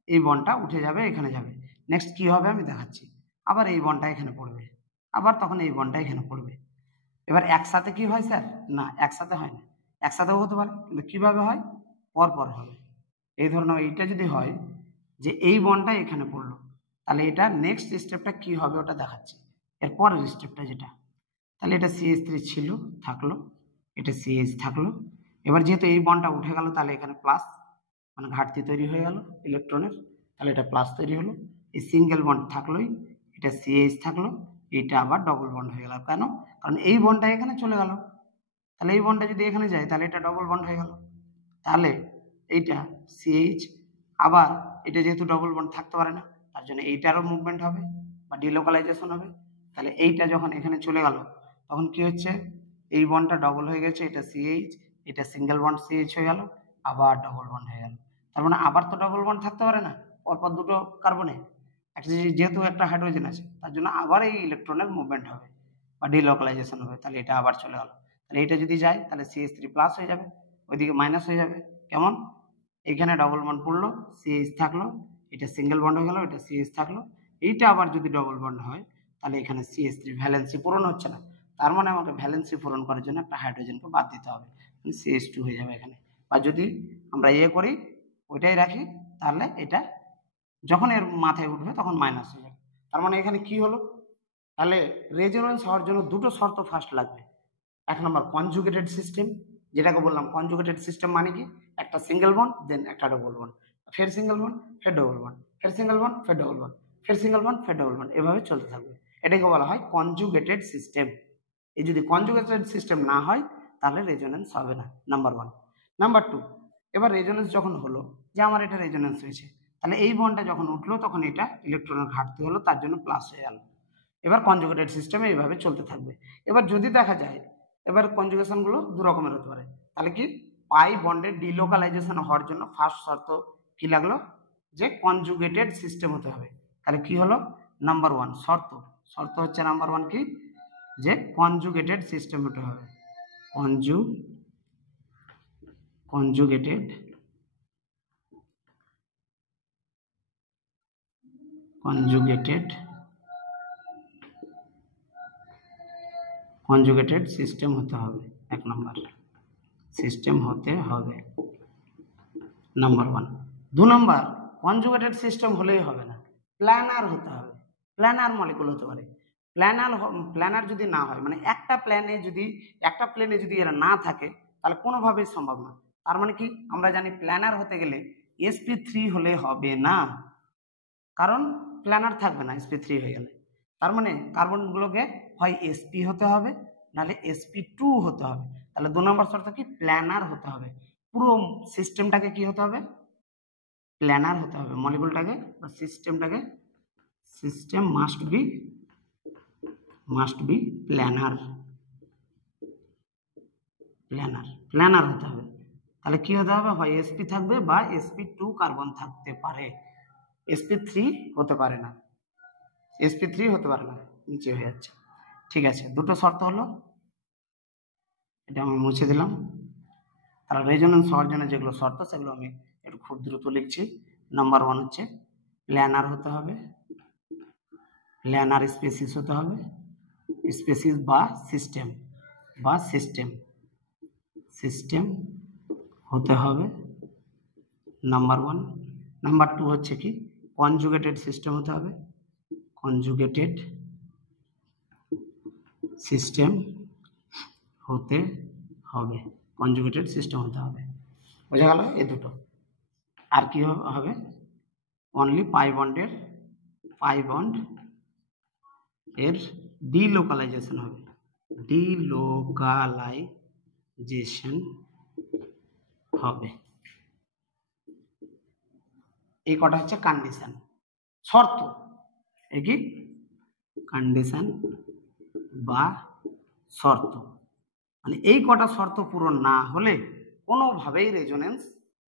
এই বন্ডটা উঠে যাবে, এখানে যাবে। নেক্সট কি হবে আমি দেখাচ্ছি। আবার এই বন্ডটা এখানে পড়বে, আবার তখন এই বন্ডটা এখানে পড়বে। এবার একসাথে কি হয় স্যার? না, একসাথে হয় না। একসাথেও হতে পারে, কিন্তু কিভাবে হয়, পরপর হবে। এই ধরনের এইটা যদি হয় যে এই বন্ডটা এখানে পড়লো, তাহলে এটা নেক্সট স্টেপটা কি হবে ওটা দেখাচ্ছি, এর পরের স্টেপটা যেটা। তাহলে এটা CH3 ছিল, থাকলো, এটা CH থাকলো। এবার যেহেতু এই বন্ডটা উঠে গেল, তাহলে এখানে প্লাস, মানে ঘাটতি তৈরি হয়ে গেল ইলেকট্রনের, তাহলে এটা প্লাস তৈরি হলো। এই সিঙ্গেল বন্ড থাকলোই, এটা CH থাকলো, এইটা আবার ডবল বন্ড হয়ে গেল। কেন? কারণ এই বন্ডটা এখানে চলে গেল, তাহলে এই বন্ডটা যদি এখানে যায় তাহলে এটা ডবল বন্ড হয়ে গেল। তাহলে এইটা CH, আবার এটা যেহেতু ডবল বন্ড থাকতে পারে না, তার জন্য এইটারও মুভমেন্ট হবে বা ডিলোকালাইজেশন হবে। তাহলে এইটা যখন এখানে চলে গেল, তখন কি হচ্ছে, এই বন্ডটা ডবল হয়ে গেছে, এটা CH, এটা সিঙ্গেল বন্ড CH হয়ে গেল, আবার ডবল বন্ড হয়ে গেল। তার মানে আবার তো ডবল বন্ড থাকতে পারে না পরপর দুটো কার্বনে, যেহেতু একটা হাইড্রোজেন আছে, তার জন্য আবার এই ইলেকট্রনের মুভমেন্ট হবে বা ডিলোকালাইজেশন হবে। তাহলে এটা আবার চলে গেল। তাহলে এটা যদি যায় তাহলে CH3 প্লাস হয়ে যাবে, ওইদিকে মাইনাস হয়ে যাবে। কেমন? এখানে ডবল বন্ড পড়লো, CH থাকলো, এটা সিঙ্গেল বন্ড হয়ে গেল, এটা CH থাকলো, এইটা আবার যদি ডবল বন্ড হয় তাহলে এখানে CH3 ভ্যালেন্সি পূরণ হচ্ছে না, তার মানে আমাকে ভ্যালেন্সি পূরণ করার জন্য একটা হাইড্রোজেনকে বাদ দিতে হবে, CH2 হয়ে যাবে এখানে। বা যদি আমরা করি, ওইটাই রাখি, তাহলে এটা যখন এর মাথায় উঠবে তখন মাইনাস হয়ে যাবে। তার মানে এখানে কি হলো, তাহলে রেজোনেন্স হওয়ার জন্য দুটো শর্ত ফার্স্ট লাগবে। এক নম্বর কনজুগেটেড সিস্টেম, যেটাকে বললাম কনজুগেটেড সিস্টেম মানে কি, একটা সিঙ্গেল বন্ড দেন একটা ডবল বন্ড, ফের সিঙ্গেল বন্ড ফের ডবল বন্ড, ফের সিঙ্গেল বন্ড ফের ডবল বন্ড, ফের সিঙ্গেল বন্ড ফের ডবল বন্ড, এভাবে চলতে থাকবে। এটাকে বলা হয় কনজুগেটেড সিস্টেম। এই যদি কনজুগেটেড সিস্টেম না হয় তাহলে রেজোনেন্স হবে না, নাম্বার 1। নাম্বার 2, এবার রেজোনেন্স যখন হলো, যে আমার এটা রেজোনেন্স হয়েছে, তাহলে এই বন্ডটা যখন উঠলো তখন এটা ইলেকট্রনের ঘাটতি হলো, তার জন্য প্লাস হয়ে গেল। এবার কনজুগেটেড সিস্টেমে এইভাবে চলতে থাকবে। এবার যদি দেখা যায়, এবার কনজুগেশনগুলো দু রকমের হতে পারে, তাহলে কি, পাই বন্ডের ডিলোকালাইজেশন হওয়ার জন্য ফার্স্ট শর্ত কি লাগলো, যে কনজুগেটেড সিস্টেম হতে হবে। তাহলে কি হলো, নাম্বার 1 শর্ত হচ্ছে নাম্বার 1 কি, যে কনজুগেটেড সিস্টেম হতে হবে, কনজুগেটেড সিস্টেম হতে হবে, 1 নম্বর সিস্টেম হতে হবে, নাম্বার 1। 2 নম্বর, কনজুগেটেড সিস্টেম হলেই হবে না, প্ল্যানার হতে হবে, প্ল্যানার মলিকুল হতে পারে। প্ল্যানার যদি না হয়, মানে একটা প্লেনে যদি এরা না থাকে, তাহলে কোনোভাবেই সম্ভব না। তার মানে কি, আমরা জানি প্ল্যানার হতে গেলে sp3 হলে হবে না, কারণ প্ল্যানার থাকবে না sp3 হয়ে গেলে। তার মানে কার্বনগুলোকে হয় sp হতে হবে, নাহলে sp2 হতে হবে। তাহলে 2 নম্বর শর্ত কি, প্ল্যানার হতে হবে। পুরো সিস্টেমটাকে কি হতে হবে, প্ল্যানার হতে হবে, মলিকুলটাকে বা সিস্টেমটাকে, সিস্টেম মাস্ট বি প্ল্যানার হতে হবে। তাহলে কি হতে হবে, হয় sp থাকবে বা sp2 কার্বন থাকতে পারে, sp3 হতে পারে না, নিচে হয়ে যাচ্ছে। ঠিক আছে, দুটো শর্ত হলো, এটা আমি মুছে দিলাম। তাহলে রেজোনেন্স হওয়ার জন্য যেগুলো শর্ত, সেগুলো আমি একটু খুব দ্রুত লিখছি। নাম্বার 1 হচ্ছে প্ল্যানার হতে হবে, প্ল্যানার স্পেসিস হতে হবে, স্পেসিস বা সিস্টেম হতে হবে, নাম্বার 1। নাম্বার 2 হচ্ছে কি, কনজুগেটেড সিস্টেম হতে হবে, কনজুগেটেড সিস্টেম হতে হবে, বোঝা গেল এই দুটো। আর কি হবে, অনলি পাই বন্ড এর ডিলোকালাইজেশন হবে, এই কটা হচ্ছে কন্ডিশন, শর্ত। এই কি কন্ডিশন বা শর্ত, মানে এই কটা শর্ত পূরণ না হলে কোনোভাবেই রেজোনেন্স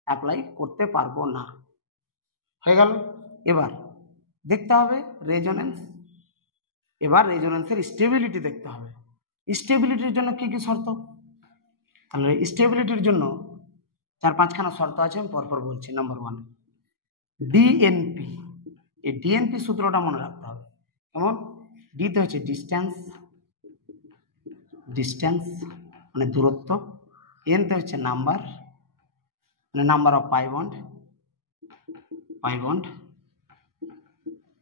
অ্যাপ্লাই করতে পারবো না। হয়ে গেল। এবার দেখতে হবে রেজোনেন্সের স্টেবিলিটি দেখতে হবে। স্টেবিলিটির জন্য কি কি শর্ত, তাহলে স্টেবিলিটির জন্য 4-5খানা শর্ত আছে, আমি পরপর বলছি। নাম্বার 1 ডিএনপি, এই ডিএনপি সূত্রটা মনে রাখতে হবে। কেমন, ডিতে হচ্ছে ডিস্টেন্স মানে দূরত্ব, n তে হচ্ছে নাম্বার, মানে নাম্বার অফ পাই বন্ড,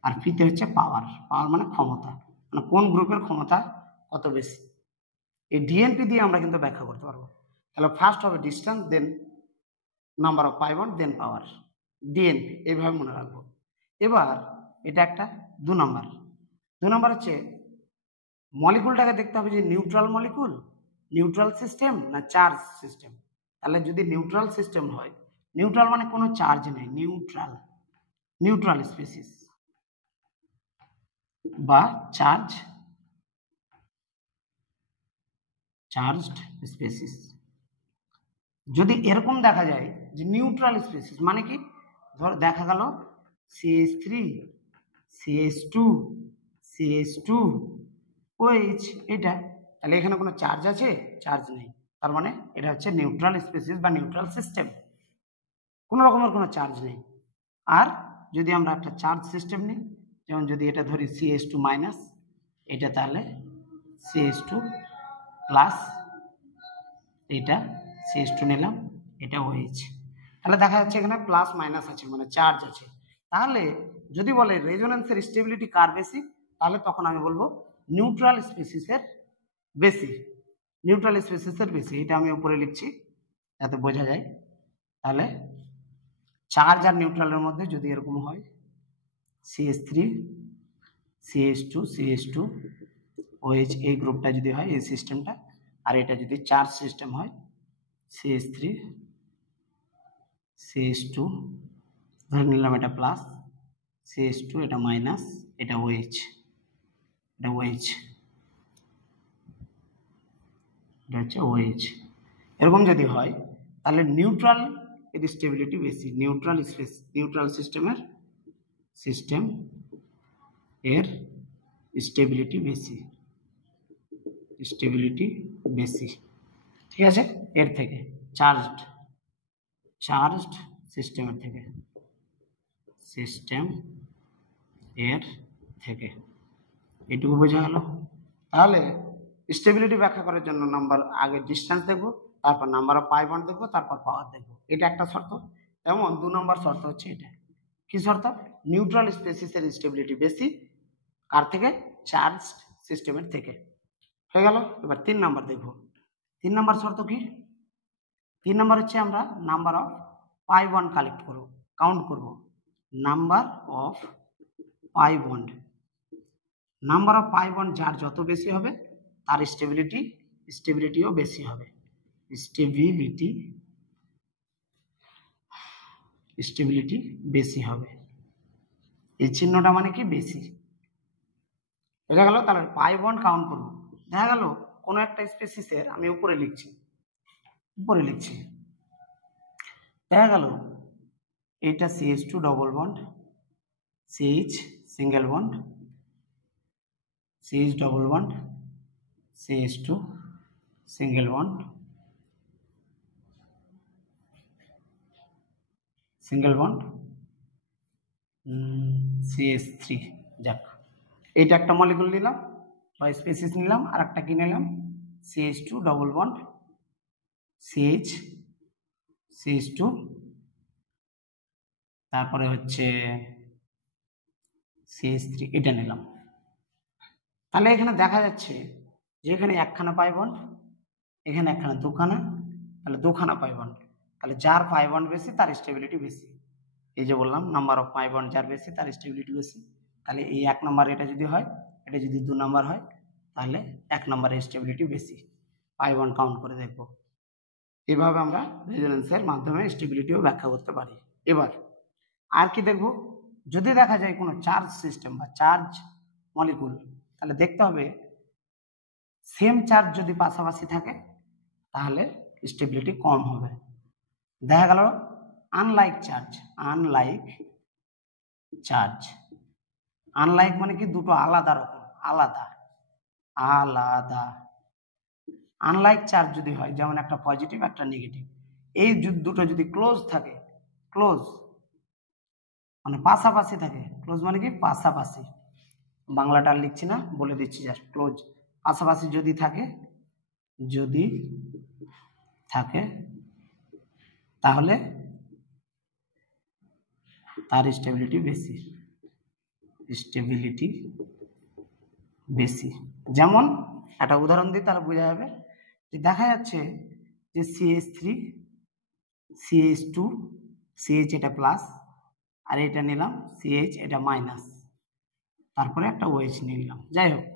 আর p তে হচ্ছে পাওয়ার, মানে ক্ষমতা, মানে কোন গ্রুপের ক্ষমতা কত বেশি। এই ডিএনপি দিয়ে আমরা কিন্তু ব্যাখ্যা করতে পারবো। তাহলে ফার্স্ট হবে distance, then number of pi bond, then power, DNP, এইভাবে মনে রাখবো। এবার এটা একটা 2 নাম্বার হচ্ছে মলিকুলটাকে দেখতে হবে যে নিউট্রাল মলিকুল, নিউট্রাল সিস্টেম না চার্জ সিস্টেম। তাহলে যদি নিউট্রাল সিস্টেম হয়, নিউট্রাল মানে কোনো চার্জ নেই, নিউট্রাল স্পিসিস বা চার্জড স্পিসিস। যদি এরকম দেখা যায় যে নিউট্রাল স্পিসিস মানে কি, ধর দেখা গেল CH3 CH2 CH2 OH, এটা তাহলে এখানে কোনো চার্জ আছে? চার্জ নেই, তার মানে এটা হচ্ছে নিউট্রাল স্পিসিস বা নিউট্রাল সিস্টেম, কোনো রকমের কোনো চার্জ নেই। আর যদি আমরা একটা চার্জ সিস্টেম নিই, যেমন যদি এটা ধরি CH2 মাইনাস, এটা তাহলে CH2 প্লাস, এটা CH2 নিলাম, এটা OH, তাহলে দেখা যাচ্ছে এখানে প্লাস মাইনাস আছে, মানে চার্জ আছে। তাহলে যদি বলে রেজোন্যান্সের স্টেবিলিটি কার বেশি, তাহলে তখন আমি বলবো নিউট্রাল স্পিসিসের বেশি, এটা আমি উপরে লিখছি যাতে বোঝা যায়। তাহলে চার্জ আর নিউট্রালের মধ্যে যদি এরকম হয় CH3 CH2 OH, এই গ্রুপটা যদি হয় এই সিস্টেমটা, আর এটা যদি চার্জ সিস্টেম হয় CH3 CH2, ধরে নিলাম এটা প্লাস, CH2 এটা মাইনাস, এটা OH, এটা হচ্ছে OH। এরকম যদি হয় তাহলে নিউট্রাল এর স্টেবিলিটি বেশি, নিউট্রাল সিস্টেমের স্টেবিলিটি বেশি, ঠিক আছে, এর থেকে চার্জড সিস্টেমের থেকে, এটুকু বোঝা গেল। তাহলে স্টেবিলিটি ব্যাখ্যা করার জন্য নাম্বার, আগে ডিস্টেন্স দেখবো, তারপর নাম্বার অফ পাই বন্ড দেখবো, তারপর পাওয়ার দেখবো, এটা একটা শর্ত। যেমন 2 নম্বর শর্ত হচ্ছে এটা, কি শর্ত? নিউট্রাল স্পিসিসের স্টেবিলিটি বেশি, কার থেকে? চার্জ সিস্টেমের থেকে, হয়ে গেল। এবার 3 নাম্বার দেখবো। 3 নাম্বার শর্ত কি? 3 নাম্বার হচ্ছে আমরা number of pi bond count করব, নাম্বার অফ পাই বন্ড, যার যত বেশি হবে তার স্টেবিলিটিও বেশি হবে, স্টেবিলিটি বেশি হবে। এই চিহ্নটা মানে কি? বেশি, বোঝা গেল। তাহলে পাই বন্ড কাউন্ট করব, দেখা গেল কোনো একটা স্পিসিসের, আমি উপরে লিখছি, দেখা গেল এটা CH2 double bond, CH single bond, CH double bond, CH2 single bond, CH3, যাক এইটা একটা মলিকুল নিলাম বা স্পিসিস নিলাম, আর একটা কি নিলাম? CH2 ডবল বন্ড, CH2, তারপরে হচ্ছে CH3, এটা নিলাম। তাহলে এখানে দেখা যাচ্ছে যে এখানে একখানা পাই বন্ড, এখানে একখানা দুখানা, তাহলে দুখানা পাই বন্ড, তাহলে যার পাই বন্ড বেশি তার স্টেবিলিটি বেশি। এই যে বললাম নাম্বার অফ পাই বন্ড যার বেশি তার স্টেবিলিটি বেশি। তাহলে এই 1 নাম্বার এটা যদি হয়, এটা যদি 2 নাম্বার হয়, তাহলে 1 নাম্বারের স্টেবিলিটি বেশি। পাই বন্ড কাউন্ট করে দেখব। এইভাবে আমরা রেজোন্যান্সের মাধ্যমে স্টেবিলিটিও ব্যাখ্যা করতে পারি। এবার আর কি দেখব? যদি দেখা যায় কোনো চার্জ সিস্টেম বা চার্জ মলিকুল, তাহলে দেখতে হবে সেম চার্জ যদি পাশাপাশি থাকে তাহলে স্টেবিলিটি কম হবে। দেখা গেল আনলাইক মানে কি? দুটো আলাদা রকম, আলাদা। আনলাইক চার্জ যদি হয়, যেমন একটা পজিটিভ একটা নেগেটিভ, এই দুটো যদি ক্লোজ থাকে, ক্লোজ মানে পাশাপাশি থাকে, ক্লোজ মানে কি? পাশাপাশি, বাংলাটা লিখছি না, বলে দিচ্ছি জাস্ট, ক্লোজ পাশাপাশি যদি থাকে, যদি থাকে তাহলে তার স্টেবিলিটি বেশি। যেমন একটা উদাহরণ দিই তাহলে বোঝা যাবে, যে দেখা যাচ্ছে যে CH3 CH2 CH এটা প্লাস আর এটা নিলাম CH এটা মাইনাস, তারপরে একটা OH নিলাম, যাই হোক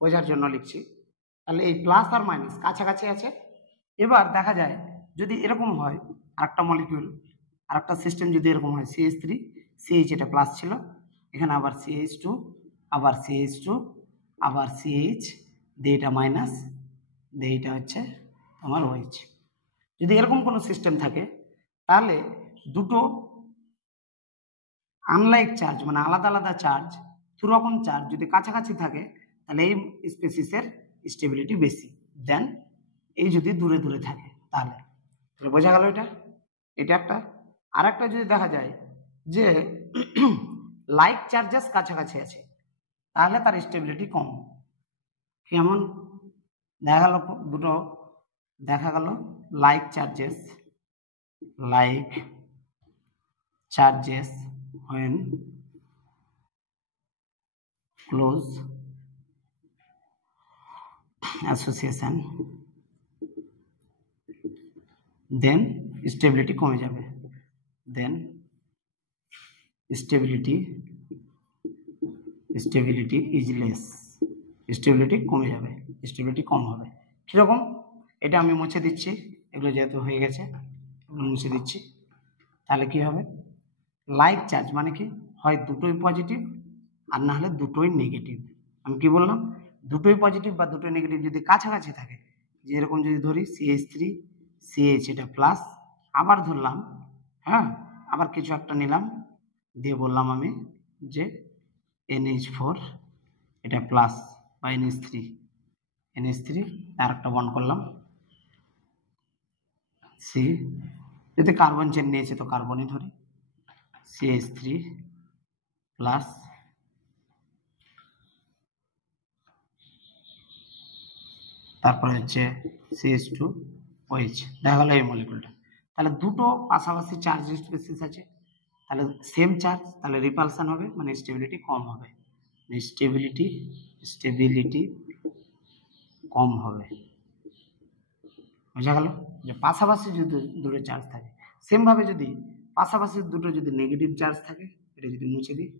বোঝার জন্য লিখছি। তাহলে এই প্লাস আর মাইনাস কাছাকাছি আছে। এবার দেখা যায় যদি এরকম হয় আরেকটা মলিকিউল আরেকটা সিস্টেম যদি এরকম হয় CH3 CH এটা প্লাস ছিল, এখানে আবার CH2 আবার CH2 আবার CH দিয়ে এটা মাইনাস দিয়ে এটা হচ্ছে তোমার OH। যদি এরকম কোনো সিস্টেম থাকে তাহলে দুটো আনলাইক চার্জ মানে আলাদা আলাদা চার্জ দুরকম চার্জ যদি কাছাকাছি থাকে তাহলে এই স্পেসিসের স্টেবিলিটি বেশি দেন এই যদি দূরে দূরে থাকে। তাহলে বোঝা গেল এটা একটা। আর একটা যদি দেখা যায় যে লাইক চার্জেস কাছাকাছি আছে তাহলে তার স্টেবিলিটি কম। কেমন দেখা গেল like charges when close association then stability কমে যাবে, then stability is less, stability কমে যাবে, স্টেবিলিটি কম হবে। কিরকম এটা আমি মুছে দিচ্ছি, এগুলো যেহেতু হয়ে গেছে এগুলো মুছে দিচ্ছি। তাহলে কি হবে, লাইক চার্জ মানে কি হয় দুটোই পজিটিভ আর না হলে দুটোই নেগেটিভ। আমি কি বললাম, দুটোই পজিটিভ বা দুটোই নেগেটিভ যদি কাছাকাছি থাকে, যে এরকম যদি ধরি CH3 CH এটা প্লাস, আবার ধরলাম হ্যাঁ আবার কিছু একটা নিলাম দিয়ে বললাম আমি যে NH4 এটা প্লাস বা NH3 আর একটা বন্ড করলাম C, যদি কার্বন চেন নিয়েছে তো কার্বনই ধরি CH3 প্লাস তারপরে হচ্ছে CH2 OH। দেখা গেল এই মলিকুলটা। তাহলে দুটো পাশাপাশি চার্জ স্পেসিস আছে, তাহলে সেম চার্জ, তাহলে রিপালশন হবে মানে স্টেবিলিটি কম হবে, স্টেবিলিটি কম হবে। বোঝা গেল যে পাশাপাশি যদি দুটো চার্জ থাকে, সেম ভাবে যদি পাশাপাশি দুটো যদি নেগেটিভ চার্জ থাকে, এটা যদি মুছে দিই,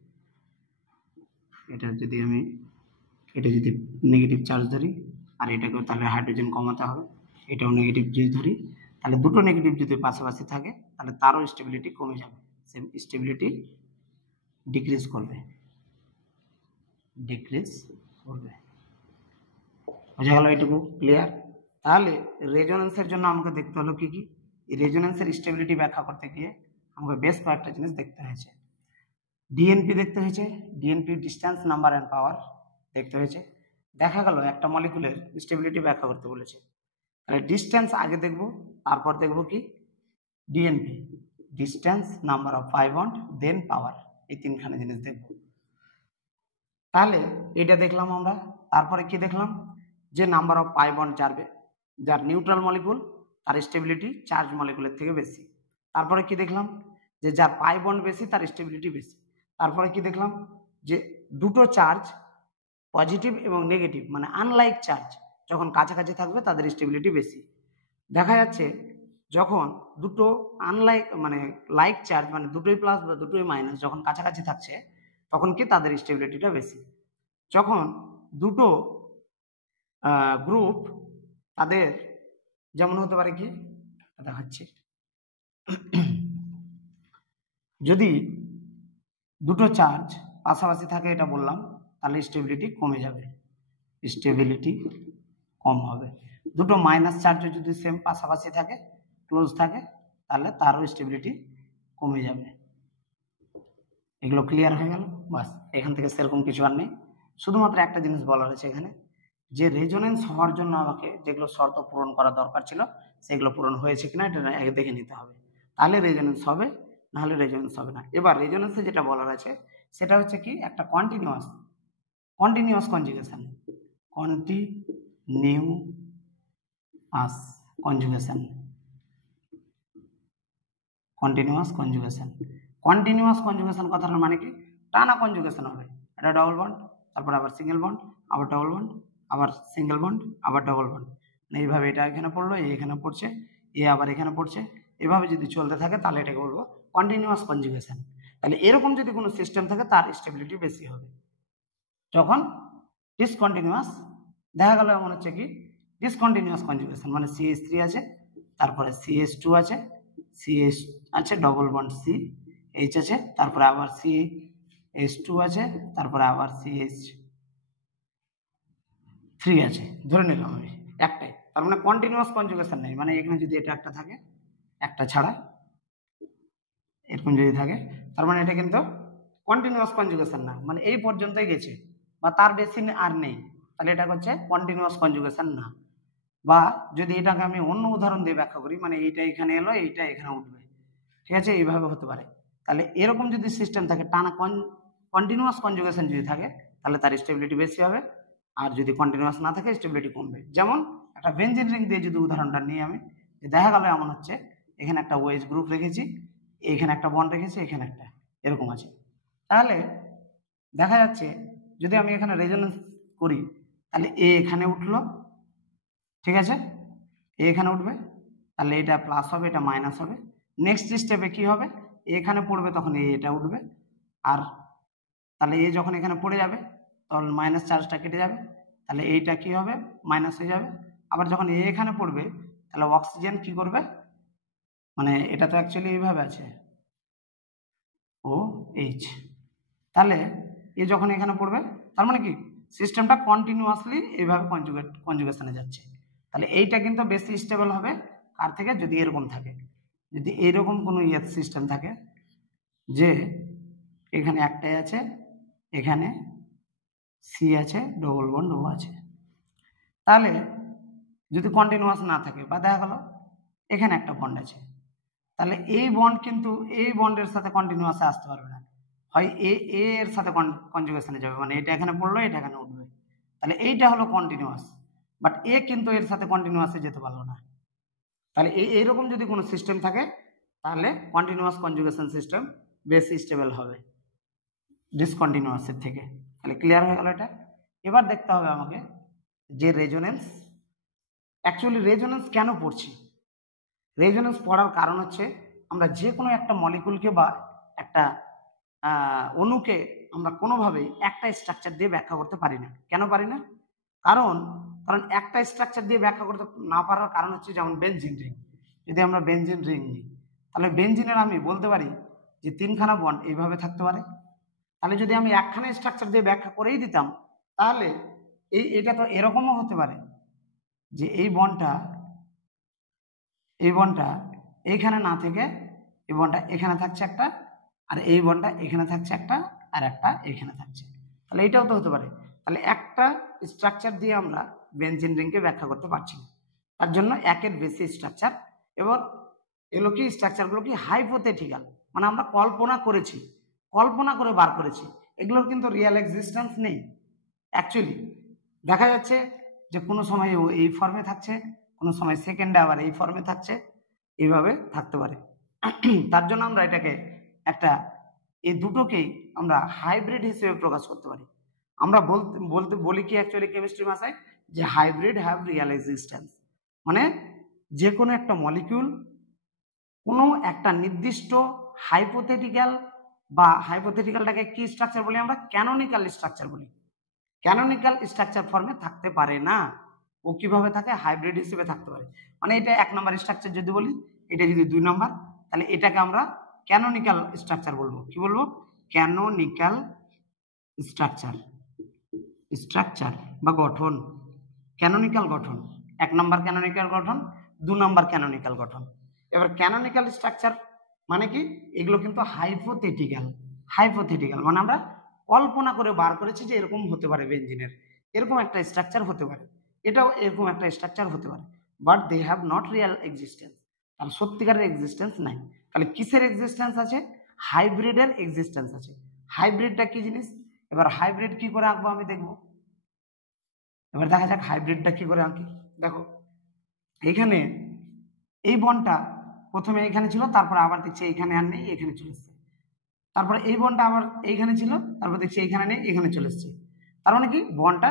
এটা যদি নেগেটিভ চার্জ ধরি আর এটাকেও তাহলে হাইড্রোজেন কমাতে হবে, এটাও নেগেটিভ যদি ধরি, তাহলে দুটো নেগেটিভ যদি পাশাপাশি থাকে তাহলে তারও স্টেবিলিটি কমে যাবে, সেম স্টেবিলিটি ডিক্রিজ করবে। বোঝা গেল এইটুকু ক্লিয়ার। তাহলে রেজোনেন্সের জন্য আমাকে দেখতে হলো কি কি, এই রেজোনেন্সের স্টেবিলিটি ব্যাখ্যা করতে গিয়ে আমাকে বেশ কয়েকটা জিনিস দেখতে হয়েছে। ডিএনপি দেখতে হয়েছে, DNP distance number and power দেখতে হয়েছে। দেখা গেল একটা মলিকুলের স্টেবিলিটি ব্যাখ্যা করতে বলেছে, তাহলে ডিস্টেন্স আগে দেখব, তারপর দেখব কি DNP distance number of pi bond then power, এই তিনখানা জিনিস দেখব। তাহলে এটা দেখলাম আমরা, তারপরে কি দেখলাম যে নাম্বার অফ পাই বন্ড যার নিউট্রাল মলিকুল তার স্টেবিলিটি চার্জ মলিকুলের থেকে বেশি। তারপরে কি দেখলাম যে যার পাই বন্ড বেশি তার স্টেবিলিটি বেশি। তারপরে কি দেখলাম যে দুটো চার্জ পজিটিভ এবং নেগেটিভ মানে আনলাইক চার্জ যখন কাছাকাছি থাকবে তাদের স্টেবিলিটি বেশি। দেখা যাচ্ছে যখন দুটো আনলাইক মানে লাইক চার্জ মানে দুটোই প্লাস বা দুটোই মাইনাস যখন কাছাকাছি থাকছে তখন কি তাদের স্টেবিলিটিটা বেশি। যখন দুটো গ্রুপ তাদের যেমন হতে পারে কি দেখাচ্ছি, যদি দুটো চার্জ পাশাপাশি থাকে এটা বললাম তাহলে স্টেবিলিটি কমে যাবে, স্টেবিলিটি কম হবে। দুটো মাইনাস চার্জও যদি সেম পাশাপাশি থাকে ক্লোজ থাকে তাহলে তারও স্টেবিলিটি কমে যাবে। এগুলো ক্লিয়ার হয়ে গেল, বাস এখান থেকে সেরকম কিছু আর নেই। শুধুমাত্র একটা জিনিস বলা হয়েছে এখানে যে রেজোনেন্স হওয়ার জন্য আমাকে যেগুলো শর্ত পূরণ করা দরকার ছিল সেগুলো পূরণ হয়েছে কিনা এটা আগে দেখে নিতে হবে, তাহলে রেজোনেন্স হবে, নাহলে রেজোনেন্স হবে না। এবার রেজোনেন্সে যেটা বলার আছে সেটা হচ্ছে কি একটা continuous conjugation, continuous conjugation, continuous conjugation. Continuous conjugation কথাটার মানে কি, টানা কনজুগেশন হবে। এটা ডবল বন্ড, তারপর আবার সিঙ্গেল বন্ড, আবার ডবল বন্ড, আবার সিঙ্গেল বন্ড, আবার ডবল বন্ড। এইভাবে এটা এখানে পড়লো, এখানে পড়ছে, আবার এখানে পড়ছে, এভাবে যদি চলতে থাকে তাহলে এটাকে বলবো কন্টিনিউয়াস কনজুগেশন। তাহলে এরকম যদি কোনো সিস্টেম থাকে তার স্টেবিলিটি বেশি হবে। যখন ডিসকন্টিনিউয়াস, দেখা গেল এমন হচ্ছে কি ডিসকন্টিনিউয়াস কনজুগেশন, মানে CH3 আছে, তারপরে CH2 আছে, CH আছে ডবল বন্ড CH আছে, তারপরে আবার CH2 আছে, তারপরে আবার CH3 আছে, ধরে নিলাম আমি একটাই। তার মানে কন্টিনিউয়াস কনজুগেশন নেই, মানে এখানে যদি এটা একটা থাকে, একটা ছাড়া এরকম যদি থাকে, তার মানে এটা কিন্তু কন্টিনিউয়াস কনজুগেশন না, মানে এই পর্যন্তই গেছে বা তার বেশি আর নেই, তাহলে এটা হচ্ছে কন্টিনিউয়াস কনজুগেশন না। বা যদি এটাকে আমি অন্য উদাহরণ দিয়ে ব্যাখ্যা করি, মানে এইটা এখানে এলো, এইটা এখানে উঠবে, ঠিক আছে, এইভাবে হতে পারে। তাহলে এরকম যদি সিস্টেম থাকে, টানা কন্টিনিউয়াস কনজুগেশন যদি থাকে, তাহলে তার স্টেবিলিটি বেশি হবে, আর যদি কন্টিনিউয়াস না থাকে স্টেবিলিটি কমবে। যেমন একটা বেনজিন রিং দিয়ে যদি উদাহরণটা নিই আমি, দেখা গেল এমন হচ্ছে এখানে একটা ওয়েজ গ্রুপ রেখেছি, এখানে একটা বন্ড রেখেছি, এখানে একটা, এরকম আছে। তাহলে দেখা যাচ্ছে যদি আমি এখানে রেজোনেন্স করি, তাহলে এখানে উঠলো, ঠিক আছে, এখানে উঠবে, তাহলে এটা প্লাস হবে, এটা মাইনাস হবে। নেক্সট স্টেপে কি হবে, এখানে পড়বে তখন এটা উঠবে, আর তাহলে যখন এখানে পড়ে যাবে তখন মাইনাস চার্জটা কেটে যাবে, তাহলে এইটা কি হবে, মাইনাস হয়ে যাবে। আবার যখন এখানে পড়বে তাহলে অক্সিজেন কি করবে, মানে এটা তো অ্যাকচুয়ালি এইভাবে আছে OH, তাহলে যখন এখানে পড়বে তার মানে কি সিস্টেমটা কন্টিনিউয়াসলি এইভাবে কনজুগেশনে যাচ্ছে। তাহলে এইটা কিন্তু বেশি স্টেবল হবে কার থেকে, যদি এরকম থাকে, যদি এইরকম কোনো সিস্টেম থাকে যে এখানে একটাই আছে, এখানে C আছে, ডবল বন্ড O আছে, তাহলে যদি কন্টিনিউয়াস না থাকে, বা দেখা গেল এখানে একটা বন্ড আছে, তাহলে এই বন্ড কিন্তু এই বন্ডের সাথে কন্টিনিউয়াসে আসতে পারবে না, হয় এর সাথে কনজুগেশনে যাবে, মানে এটা এখানে পড়লো, এটা এখানে উঠবে, তাহলে এইটা হলো কন্টিনিউয়াস, বাট কিন্তু এর সাথে কন্টিনিউয়াসে যেতে পারলো না। তাহলে এইরকম যদি কোনো সিস্টেম থাকে, তাহলে কন্টিনিউয়াস কনজুগেশন সিস্টেম বেশি স্টেবল হবে ডিসকন্টিনিউয়াসের থেকে। তাহলে ক্লিয়ার হয়ে গেল এটা। এবার দেখতে হবে আমাকে যে রেজোনেন্স, অ্যাকচুয়ালি রেজোনেন্স কেন পড়ছি। রেজোনেন্স পড়ার কারণ হচ্ছে আমরা যে কোনো একটা মলিকুলকে বা একটা অণুকে আমরা কোনোভাবেই একটা স্ট্রাকচার দিয়ে ব্যাখ্যা করতে পারি না। কেন পারি না? কারণ একটা স্ট্রাকচার দিয়ে ব্যাখ্যা করতে না পারার কারণ হচ্ছে, যেমন বেনজিন রিং, যদি আমরা বেনজিন রিং নিই, তাহলে বেনজিনের আমি বলতে পারি যে 3খানা বন্ড এইভাবে থাকতে পারে। তাহলে যদি আমি একখানা স্ট্রাকচার দিয়ে ব্যাখ্যা করেই দিতাম, তাহলে এটা তো এরকমও হতে পারে যে এই বন্ডটা এইখানে না থেকে এই বন্ডটা এখানে থাকছে একটা, আর এই বন্ডটা এখানে থাকছে একটা, আর একটা এখানে থাকছে, তাহলে এটাও তো হতে পারে। তাহলে একটা স্ট্রাকচার দিয়ে আমরা বেনজিন রিংকে ব্যাখ্যা করতে পারছি না, তার জন্য একের বেশি স্ট্রাকচার। এবার এগুলো কি স্ট্রাকচারগুলো কি হাইপোথেটিক্যাল, মানে আমরা কল্পনা করে বার করেছি, এগুলোর কিন্তু রিয়েল এক্সিস্টেন্স নেই। অ্যাকচুয়ালি দেখা যাচ্ছে যে কোনো সময় এই ফর্মে থাকছে, কোনো সময় সেকেন্ডে আবার এই ফর্মে থাকছে, এইভাবে থাকতে পারে। তার জন্য আমরা এটাকে এই দুটোকেই আমরা হাইব্রিড হিসেবে প্রকাশ করতে পারি। আমরা বলি কি অ্যাকচুয়ালি কেমিস্ট্রি ভাষায়, যে হাইব্রিড হ্যাভ রিয়েল এক্সিস্টেন্স, মানে যে কোনো একটা মলিকিউল কোনো একটা নির্দিষ্ট হাইপোথেটিক্যালটাকে কি স্ট্রাকচার বলি আমরা, ক্যানোনিক্যাল স্ট্রাকচার বলি। ক্যানোনিক্যাল স্ট্রাকচার ফর্মে থাকতে পারে না, ও কিভাবে থাকে, হাইব্রিড হিসেবে থাকতে পারে। মানে এটা 1 নম্বর স্ট্রাকচার যদি বলি, এটা যদি 2 নম্বর, তাহলে এটাকে আমরা ক্যানোনিক্যাল স্ট্রাকচার বলবো। কি বলবো? ক্যানোনিক্যাল স্ট্রাকচার বা গঠন, ক্যানোনিক্যাল গঠন। 1 নম্বর ক্যানোনিক্যাল গঠন, 2 নম্বর ক্যানোনিক্যাল গঠন। এবার ক্যানোনিক্যাল স্ট্রাকচার মানে কি, এগুলো কিন্তু হাইপোথেটিক্যাল মানে আমরা কল্পনা করে বার করেছি যে এরকম হতে পারে, বেনজিনের এরকম একটা স্ট্রাকচার হতে পারে, এটাও এরকম একটা স্ট্রাকচার হতে পারে, but they have not real existence, তাহলে সত্যিকারের এক্সিস্টেন্স নাই। তাহলে কিসের এক্সিস্টেন্স আছে? হাইব্রিডের এক্সিস্টেন্স আছে। হাইব্রিডটা কি জিনিস? এবার হাইব্রিড কি করে আঁকবো আমি দেখবো। এবার দেখা যাক হাইব্রিডটা কি করে আঁকি। দেখো এখানে এই বন্ডটা প্রথমে এখানে ছিল, তারপর আবার দেখছি এইখানে আর নেই, এখানে চলে এসছে। তারপরে এই বন্ডটা আবার এইখানে ছিল, তারপর দেখছি এইখানে নেই, এখানে চলে এসছে। তার মানে কি বন্ডটা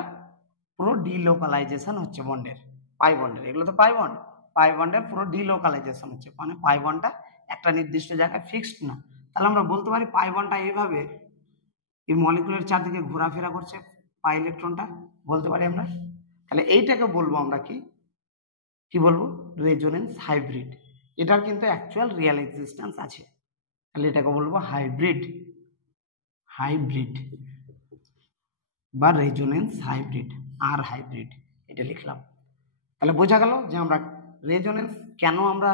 পুরো ডিলোকালাইজেশন হচ্ছে বন্ডের, পাই বন্ডের। এগুলো তো পাই বন্ড, পাই বন্ডের পুরো ডিলোকালাইজেশন হচ্ছে, মানে পাই বন্ডটা একটা নির্দিষ্ট জায়গায় ফিক্সড না। তাহলে আমরা বলতে পারি পাই বন্ডটা এইভাবে এই মলিকুলের চারদিকে ঘোরাফেরা করছে, পাই ইলেকট্রনটা বলতে পারি আমরা। তাহলে এইটাকে বলবো আমরা কি বলবো, রেজোনেন্স হাইব্রিড। এটার কিন্তু অ্যাকচুয়াল রিয়েল এক্সিস্টেন্স আছে, তাহলে এটাকে বলবো হাইব্রিড বা রেজোনেন্স হাইব্রিড, আর হাইব্রিড এটা লিখলাম। তাহলে বোঝা গেল যে আমরা রেজোনেন্স কেন আমরা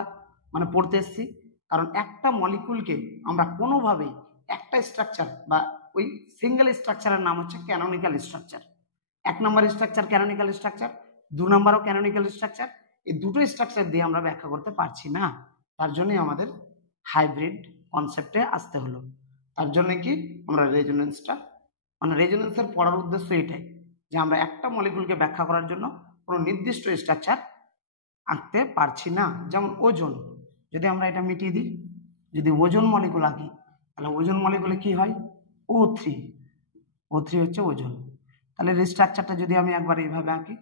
মানে পড়তে এসেছি। কারণ একটা মলিকুলকে আমরা কোনোভাবেই একটা স্ট্রাকচার বা ওই সিঙ্গেল স্ট্রাকচারের নাম হচ্ছে ক্যানোনিক্যাল স্ট্রাকচার। 1 নম্বর স্ট্রাকচার ক্যানোনিক্যাল স্ট্রাকচার, 2 নম্বরও ক্যানোনিক্যাল স্ট্রাকচার, এই দুটো স্ট্রাকচার দিয়ে আমরা ব্যাখ্যা করতে পারছি না। তার জন্যই আমাদের হাইব্রিড কনসেপ্টে আসতে হলো। তার জন্য কি আমরা রেজোনেন্সটা মানে রেজোনেন্সের পড়ার উদ্দেশ্য এটাই যে আমরা একটা মলিকুলকে ব্যাখ্যা করার জন্য কোনো নির্দিষ্ট স্ট্রাকচার আঁকতে পারছি না। যেমন ওজন, যদি আমরা এটা মিটিয়ে দিই, যদি ওজন মলিকুল আঁকি, তাহলে ওজন মলিকুলে কি হয়, O3 হচ্ছে ওজন। তাহলে এই স্ট্রাকচারটা যদি আমি একবার এইভাবে আঁকি,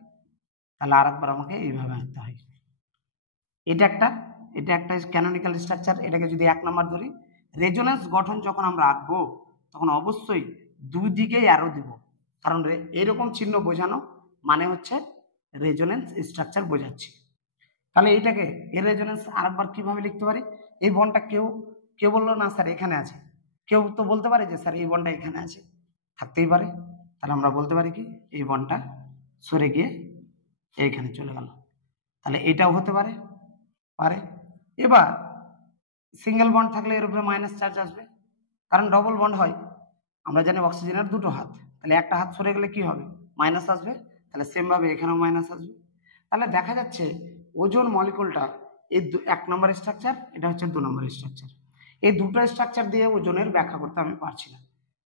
তাহলে আরেকবার আমাকে এইভাবে আঁকতে হয়। এটা একটা ক্যানোনিক্যাল স্ট্রাকচার। এটাকে যদি 1 নম্বর ধরি, রেজোনেন্স গঠন যখন আমরা আঁকবো তখন অবশ্যই দুই দিকেই অ্যারো দিব, কারণ এরকম চিহ্ন বোঝানো মানে হচ্ছে রেজোনেন্স স্ট্রাকচার বোঝাচ্ছি। তাহলে এইটাকে এর রেজোনেন্স আরেকবার কিভাবে লিখতে পারি, এই বন্ডটা কেউ বললো না স্যার এখানে আছে, কেউ তো বলতে পারে যে স্যার এই বন্ডটা এখানে আছে, থাকতেই পারে। তাহলে আমরা বলতে পারি কি এই বন্ডটা সরে গিয়ে এইখানে চলে গেল, তাহলে এটাও হতে পারে। এবার সিঙ্গেল বন্ড থাকলে এর উপরে মাইনাস চার্জ আসবে, কারণ ডবল বন্ড হয়। আমরা জানি অক্সিজেনের দুটো হাত, তাহলে একটা হাত সরে গেলে কি হবে, মাইনাস আসবে। তাহলে সেম ভাবে এখানেও মাইনাস আসবে। তাহলে দেখা যাচ্ছে ওজন মলিকুলটা এই 1 নম্বর স্ট্রাকচার, এটা হচ্ছে 2 নম্বর স্ট্রাকচার, এই দুটো স্ট্রাকচার দিয়ে ওজনের ব্যাখ্যা করতে আমি পারছি না।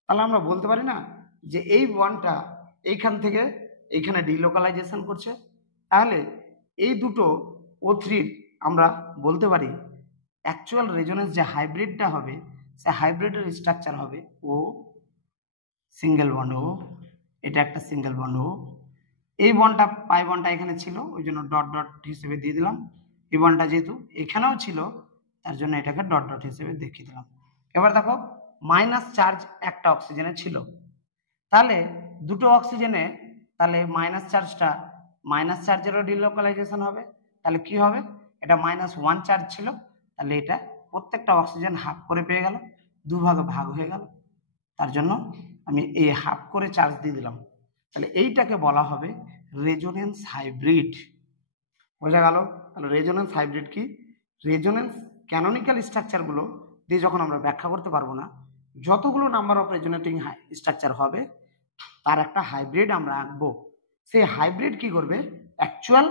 তাহলে আমরা বলতে পারি না যে এই বন্ডটা এইখান থেকে এইখানে ডিলোকালাইজেশন করছে। তাহলে এই দুটো O3 আমরা বলতে পারি অ্যাকচুয়াল রেজোনেন্স যে হাইব্রিডটা হবে, সে হাইব্রিডের স্ট্রাকচার হবে ও সিঙ্গেল বন্ড ও, এটা একটা সিঙ্গেল বন্ড ও। এই বন্ডটা পাই বন্ডটা এখানে ছিল, ওই জন্য ডট ডট হিসেবে দিয়ে দিলাম। এই বন্ডটা যেহেতু এখানেও ছিল, তার জন্য এটাকে ডট ডট হিসেবে দেখিয়ে দিলাম। এবার দেখো মাইনাস চার্জ একটা অক্সিজেনে ছিল, তাহলে দুটো অক্সিজেনে, তাহলে মাইনাস চার্জেরও ডিলোকালাইজেশন হবে। তাহলে কি হবে, এটা -1 চার্জ ছিল, তাহলে এটা প্রত্যেকটা অক্সিজেন হাফ করে পেয়ে গেল, দুভাগে ভাগ হয়ে গেল। তার জন্য আমি এই হাফ করে চার্জ দিয়ে দিলাম। তাহলে এইটাকে বলা হবে রেজোনেন্স হাইব্রিড। বোঝা গেল? তাহলে রেজোনেন্স হাইব্রিড কি, রেজোনেন্স ক্যানোনিক্যাল স্ট্রাকচারগুলো দিয়ে যখন আমরা ব্যাখ্যা করতে পারবো না, যতগুলো নাম্বার অফ রেজোনেটিং স্ট্রাকচার হবে তার একটা হাইব্রিড আমরা আঁকবো। সেই হাইব্রিড কি করবে, অ্যাকচুয়াল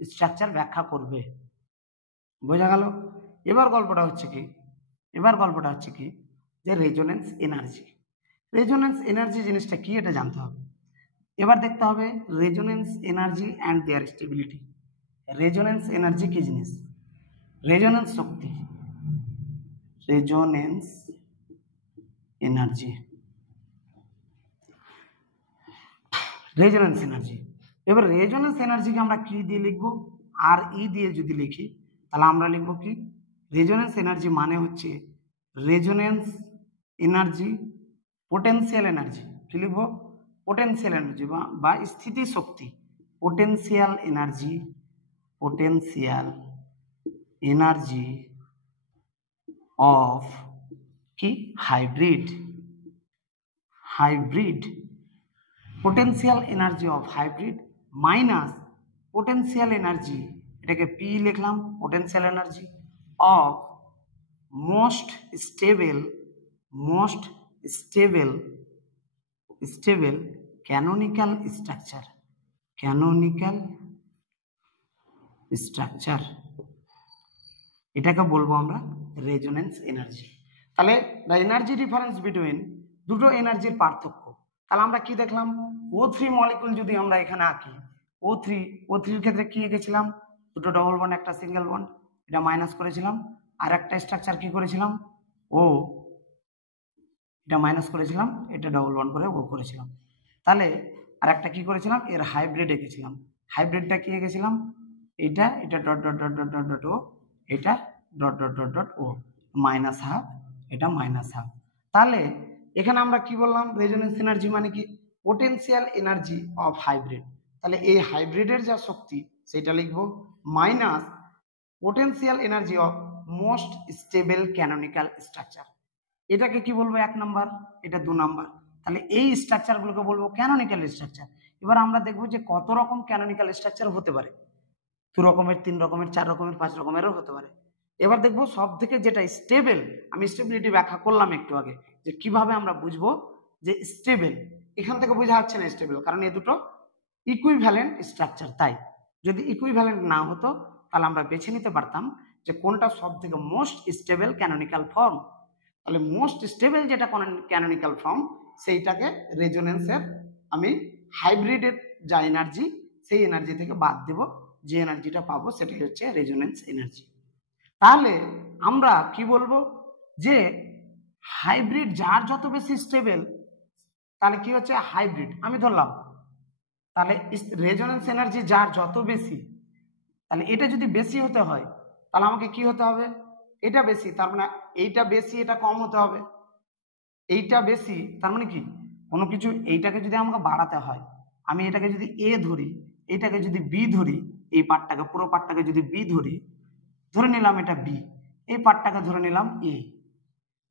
স্ট্রাকচার ব্যাখ্যা করবে। বোঝা গেল? এবার গল্পটা হচ্ছে কি যে রেজোনেন্স এনার্জি জিনিসটা কি এটা জানতে হবে। এবার দেখতে হবে resonance energy and their stability. Resonance energy কি জিনিস, রেজোনেন্স শক্তি, রেজোনেন্স এনার্জি, এবার রেজোনেন্স এনার্জিকে আমরা কি দিয়ে লিখবো, আর ই দিয়ে যদি লিখি তাহলে আমরা লিখবো কি, রেজোনেন্স এনার্জি মানে হচ্ছে রেজোনেন্স এনার্জি পোটেনশিয়াল এনার্জি। কি লিখবো, পোটেনশিয়াল এনার্জি বা স্থিতি শক্তি, পোটেনশিয়াল এনার্জি অফ কি hybrid, potential energy of hybrid minus potential energy, এটাকে পি লিখলাম, potential energy of most stable canonical structure, এটাকে বলবো আমরা রেজোনেন্স এনার্জি। তাহলে দ্য এনার্জি ডিফারেন্স বিটুইন, দুটো এনার্জির পার্থক্য। তাহলে আমরা কি দেখলাম, O3 মলিকুল যদি আমরা এখানে আঁকি, O3 এর ক্ষেত্রে কি এঁকেছিলাম, দুটো ডবল বন্ড একটা সিঙ্গেল বন্ড। এটা মাইনাস করেছিলাম, আর একটা স্ট্রাকচার কি করেছিলাম ও, এটা মাইনাস করেছিলাম, এটা ডবল বন্ড করে ও করেছিলাম। তাহলে আর একটা কি করেছিলাম, এর হাইব্রিড এঁকেছিলাম। হাইব্রিডটা কি এঁকেছিলাম, এটা এটা dot dot dot dot dot dot O, এটা dot dot dot dot O, minus half, এটা মাইনাস হাফ। তাহলে এখানে আমরা কি বললাম, রেজোনেন্স এনার্জি মানে কি, পোটেনশিয়াল এনার্জি অফ হাইব্রিড। তাহলে এই হাইব্রিডের যা শক্তি সেটা লিখবো minus potential energy of most stable canonical structure. এটাকে কি বলবো 1 নাম্বার, এটা 2 নাম্বার। তাহলে এই স্ট্রাকচারগুলোকে বলবো ক্যানোনিক্যাল স্ট্রাকচার। এবার আমরা দেখবো যে কত রকম ক্যানোনিক্যাল স্ট্রাকচার হতে পারে, 2 রকমের, 3 রকমের, 4 রকমের, 5 রকমেরও হতে পারে। এবার দেখবো সব থেকে যেটা স্টেবল, আমি স্টেবিলিটি ব্যাখ্যা করলাম একটু আগে যে কিভাবে আমরা বুঝবো যে স্টেবল। এখান থেকে বোঝা যাচ্ছে না স্টেবল, কারণ এই দুটো ইকুইভ্যালেন্ট স্ট্রাকচার। তাই যদি ইকুইভ্যালেন্ট না হতো তাহলে আমরা বেছে নিতে পারতাম যে কোনটা সব থেকে মোস্ট স্টেবল ক্যানোনিক্যাল ফর্ম। তাহলে মোস্ট স্টেবল যেটা ক্যানোনিক্যাল ফর্ম সেইটাকে রেজোনেন্সের আমি হাইব্রিডের যা এনার্জি সেই এনার্জি থেকে বাদ দেব, যে এনার্জিটা পাবো সেটাই হচ্ছে রেজোনেন্স এনার্জি। তাহলে আমরা কি বলবো যে হাইব্রিড যার যত বেশি স্টেবল তাহলে কি হচ্ছে হাইব্রিড আমি ধরলাম, তাহলে রেজোনেন্স এনার্জি যার যত বেশি, তাহলে এটা যদি বেশি হতে হয় তাহলে আমাকে কি হতে হবে, এটা বেশি, তার মানে এইটা বেশি এটা কম হতে হবে। এইটা বেশি তার মানে কি, কোনো কিছু এইটাকে যদি আমাকে বাড়াতে হয়, আমি এটাকে যদি এ ধরি, এটাকে যদি বি ধরি, এই পার্টটাকে পুরো পার্টটাকে যদি বি ধরি, ধরে নিলাম এটা বি, এই পার্টটাকে ধরে নিলাম এ,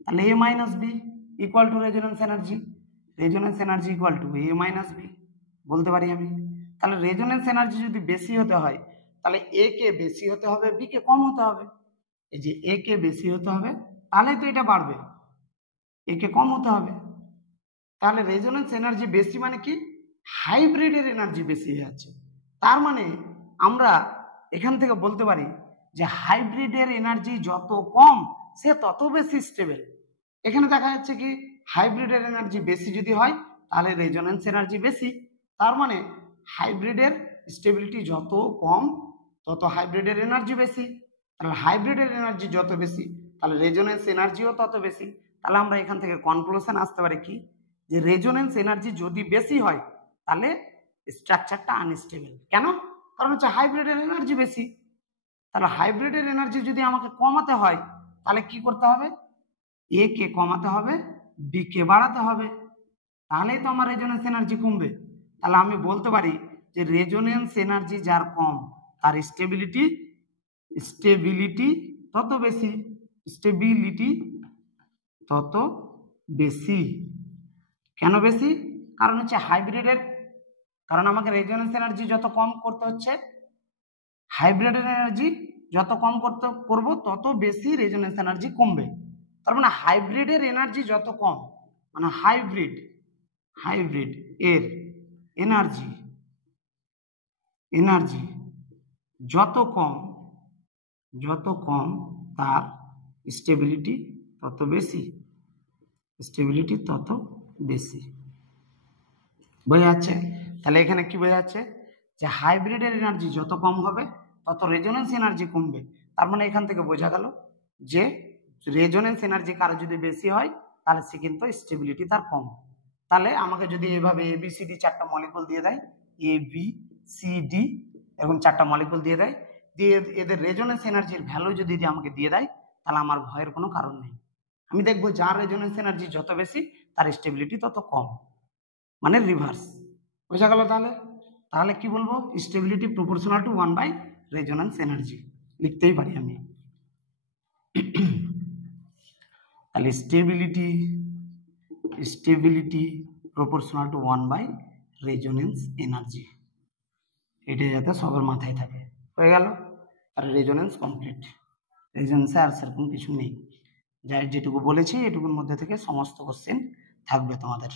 তাহলে A minus B equal to resonance energy. Resonance energy equal to A minus B বলতে পারি আমি। তাহলে রেজোনেন্স এনার্জি যদি বেশি হতে হয় তাহলে এ কে বেশি হতে হবে, বি কে কম হতে হবে। এই যে এ কে বেশি হতে হবে তাহলে তো এটা বাড়বে, এ কে কম হতে হবে। তাহলে রেজোনেন্স এনার্জি বেশি মানে কি, হাইব্রিডের এনার্জি বেশি হয়ে যাচ্ছে। তার মানে আমরা এখান থেকে বলতে পারি যে হাইব্রিডের এনার্জি যত কম সে তত বেশি স্টেবল। এখানে দেখা যাচ্ছে কি হাইব্রিডের এনার্জি বেশি যদি হয় তাহলে রেজোনেন্স এনার্জি বেশি, তার মানে হাইব্রিডের স্টেবিলিটি যত কম তত হাইব্রিডের এনার্জি বেশি। তাহলে হাইব্রিডের এনার্জি যত বেশি তাহলে রেজোনেন্স এনার্জিও তত বেশি। তাহলে আমরা এখান থেকে কনক্লুশন আসতে পারি কি, যে রেজোনেন্স এনার্জি যদি বেশি হয় তাহলে স্ট্রাকচারটা আনস্টেবল। কেন? কারণ হচ্ছে হাইব্রিডের এনার্জি বেশি। তাহলে হাইব্রিডের এনার্জি যদি আমাকে কমাতে হয় তাহলে কি করতে হবে, এ কে কমাতে হবে, বি কে বাড়াতে হবে, তাহলেই তো আমার রেজোনেন্স এনার্জি কমবে। তাহলে আমি বলতে পারি যে রেজোনেন্স এনার্জি যার কম তার স্টেবিলিটি তত বেশি, স্টেবিলিটি তত বেশি। কেন বেশি? কারণ হচ্ছে হাইব্রিডের, কারণ আমাকে রেজোনেন্স এনার্জি যত কম করতে হচ্ছে, হাইব্রিডের এনার্জি যত কম করব তত বেশি রেজোনেন্স এনার্জি কমবে। তার মানে হাইব্রিডের এনার্জি যত কম, মানে হাইব্রিড এর এনার্জি যত কম তার স্টেবিলিটি তত বেশি। বোঝা যাচ্ছে? তাহলে এখানে কি বোঝা যাচ্ছে যে হাইব্রিডের এনার্জি যত কম হবে তত রেজোনেন্স এনার্জি কমবে। তার মানে এখান থেকে বোঝা গেল যে রেজোনেন্স এনার্জি কারো যদি বেশি হয় তাহলে সে কিন্তু স্টেবিলিটি তার কম। তাহলে আমাকে যদি এভাবে এ বি সি ডি 4টা মলিকুল দিয়ে দেয়, এ বি সি ডি এরকম 4টা মলিকুল দিয়ে দেয়, দিয়ে এদের রেজোনেন্স এনার্জির ভ্যালু যদি আমাকে দিয়ে দেয় তাহলে আমার ভয়ের কোনো কারণ নেই। আমি দেখবো যার রেজোনেন্স এনার্জি যত বেশি তার স্টেবিলিটি তত কম, মানে রিভার্স। বোঝা গেল? তাহলে কি বলবো, stability proportional to 1 by resonance energy লিখতেই পারি আমি। তাহলে stability proportional to 1 by resonance energy, এটা যাতে সবার মাথায় থাকে। হয়ে গেল? আর রেজোনেন্স কমপ্লিট। রেজোনেন্সে আর সেরকম কিছু নেই, যেটুকু বলেছি এটুকুর মধ্যে থেকে সমস্ত কোশ্চেন থাকবে তোমাদের।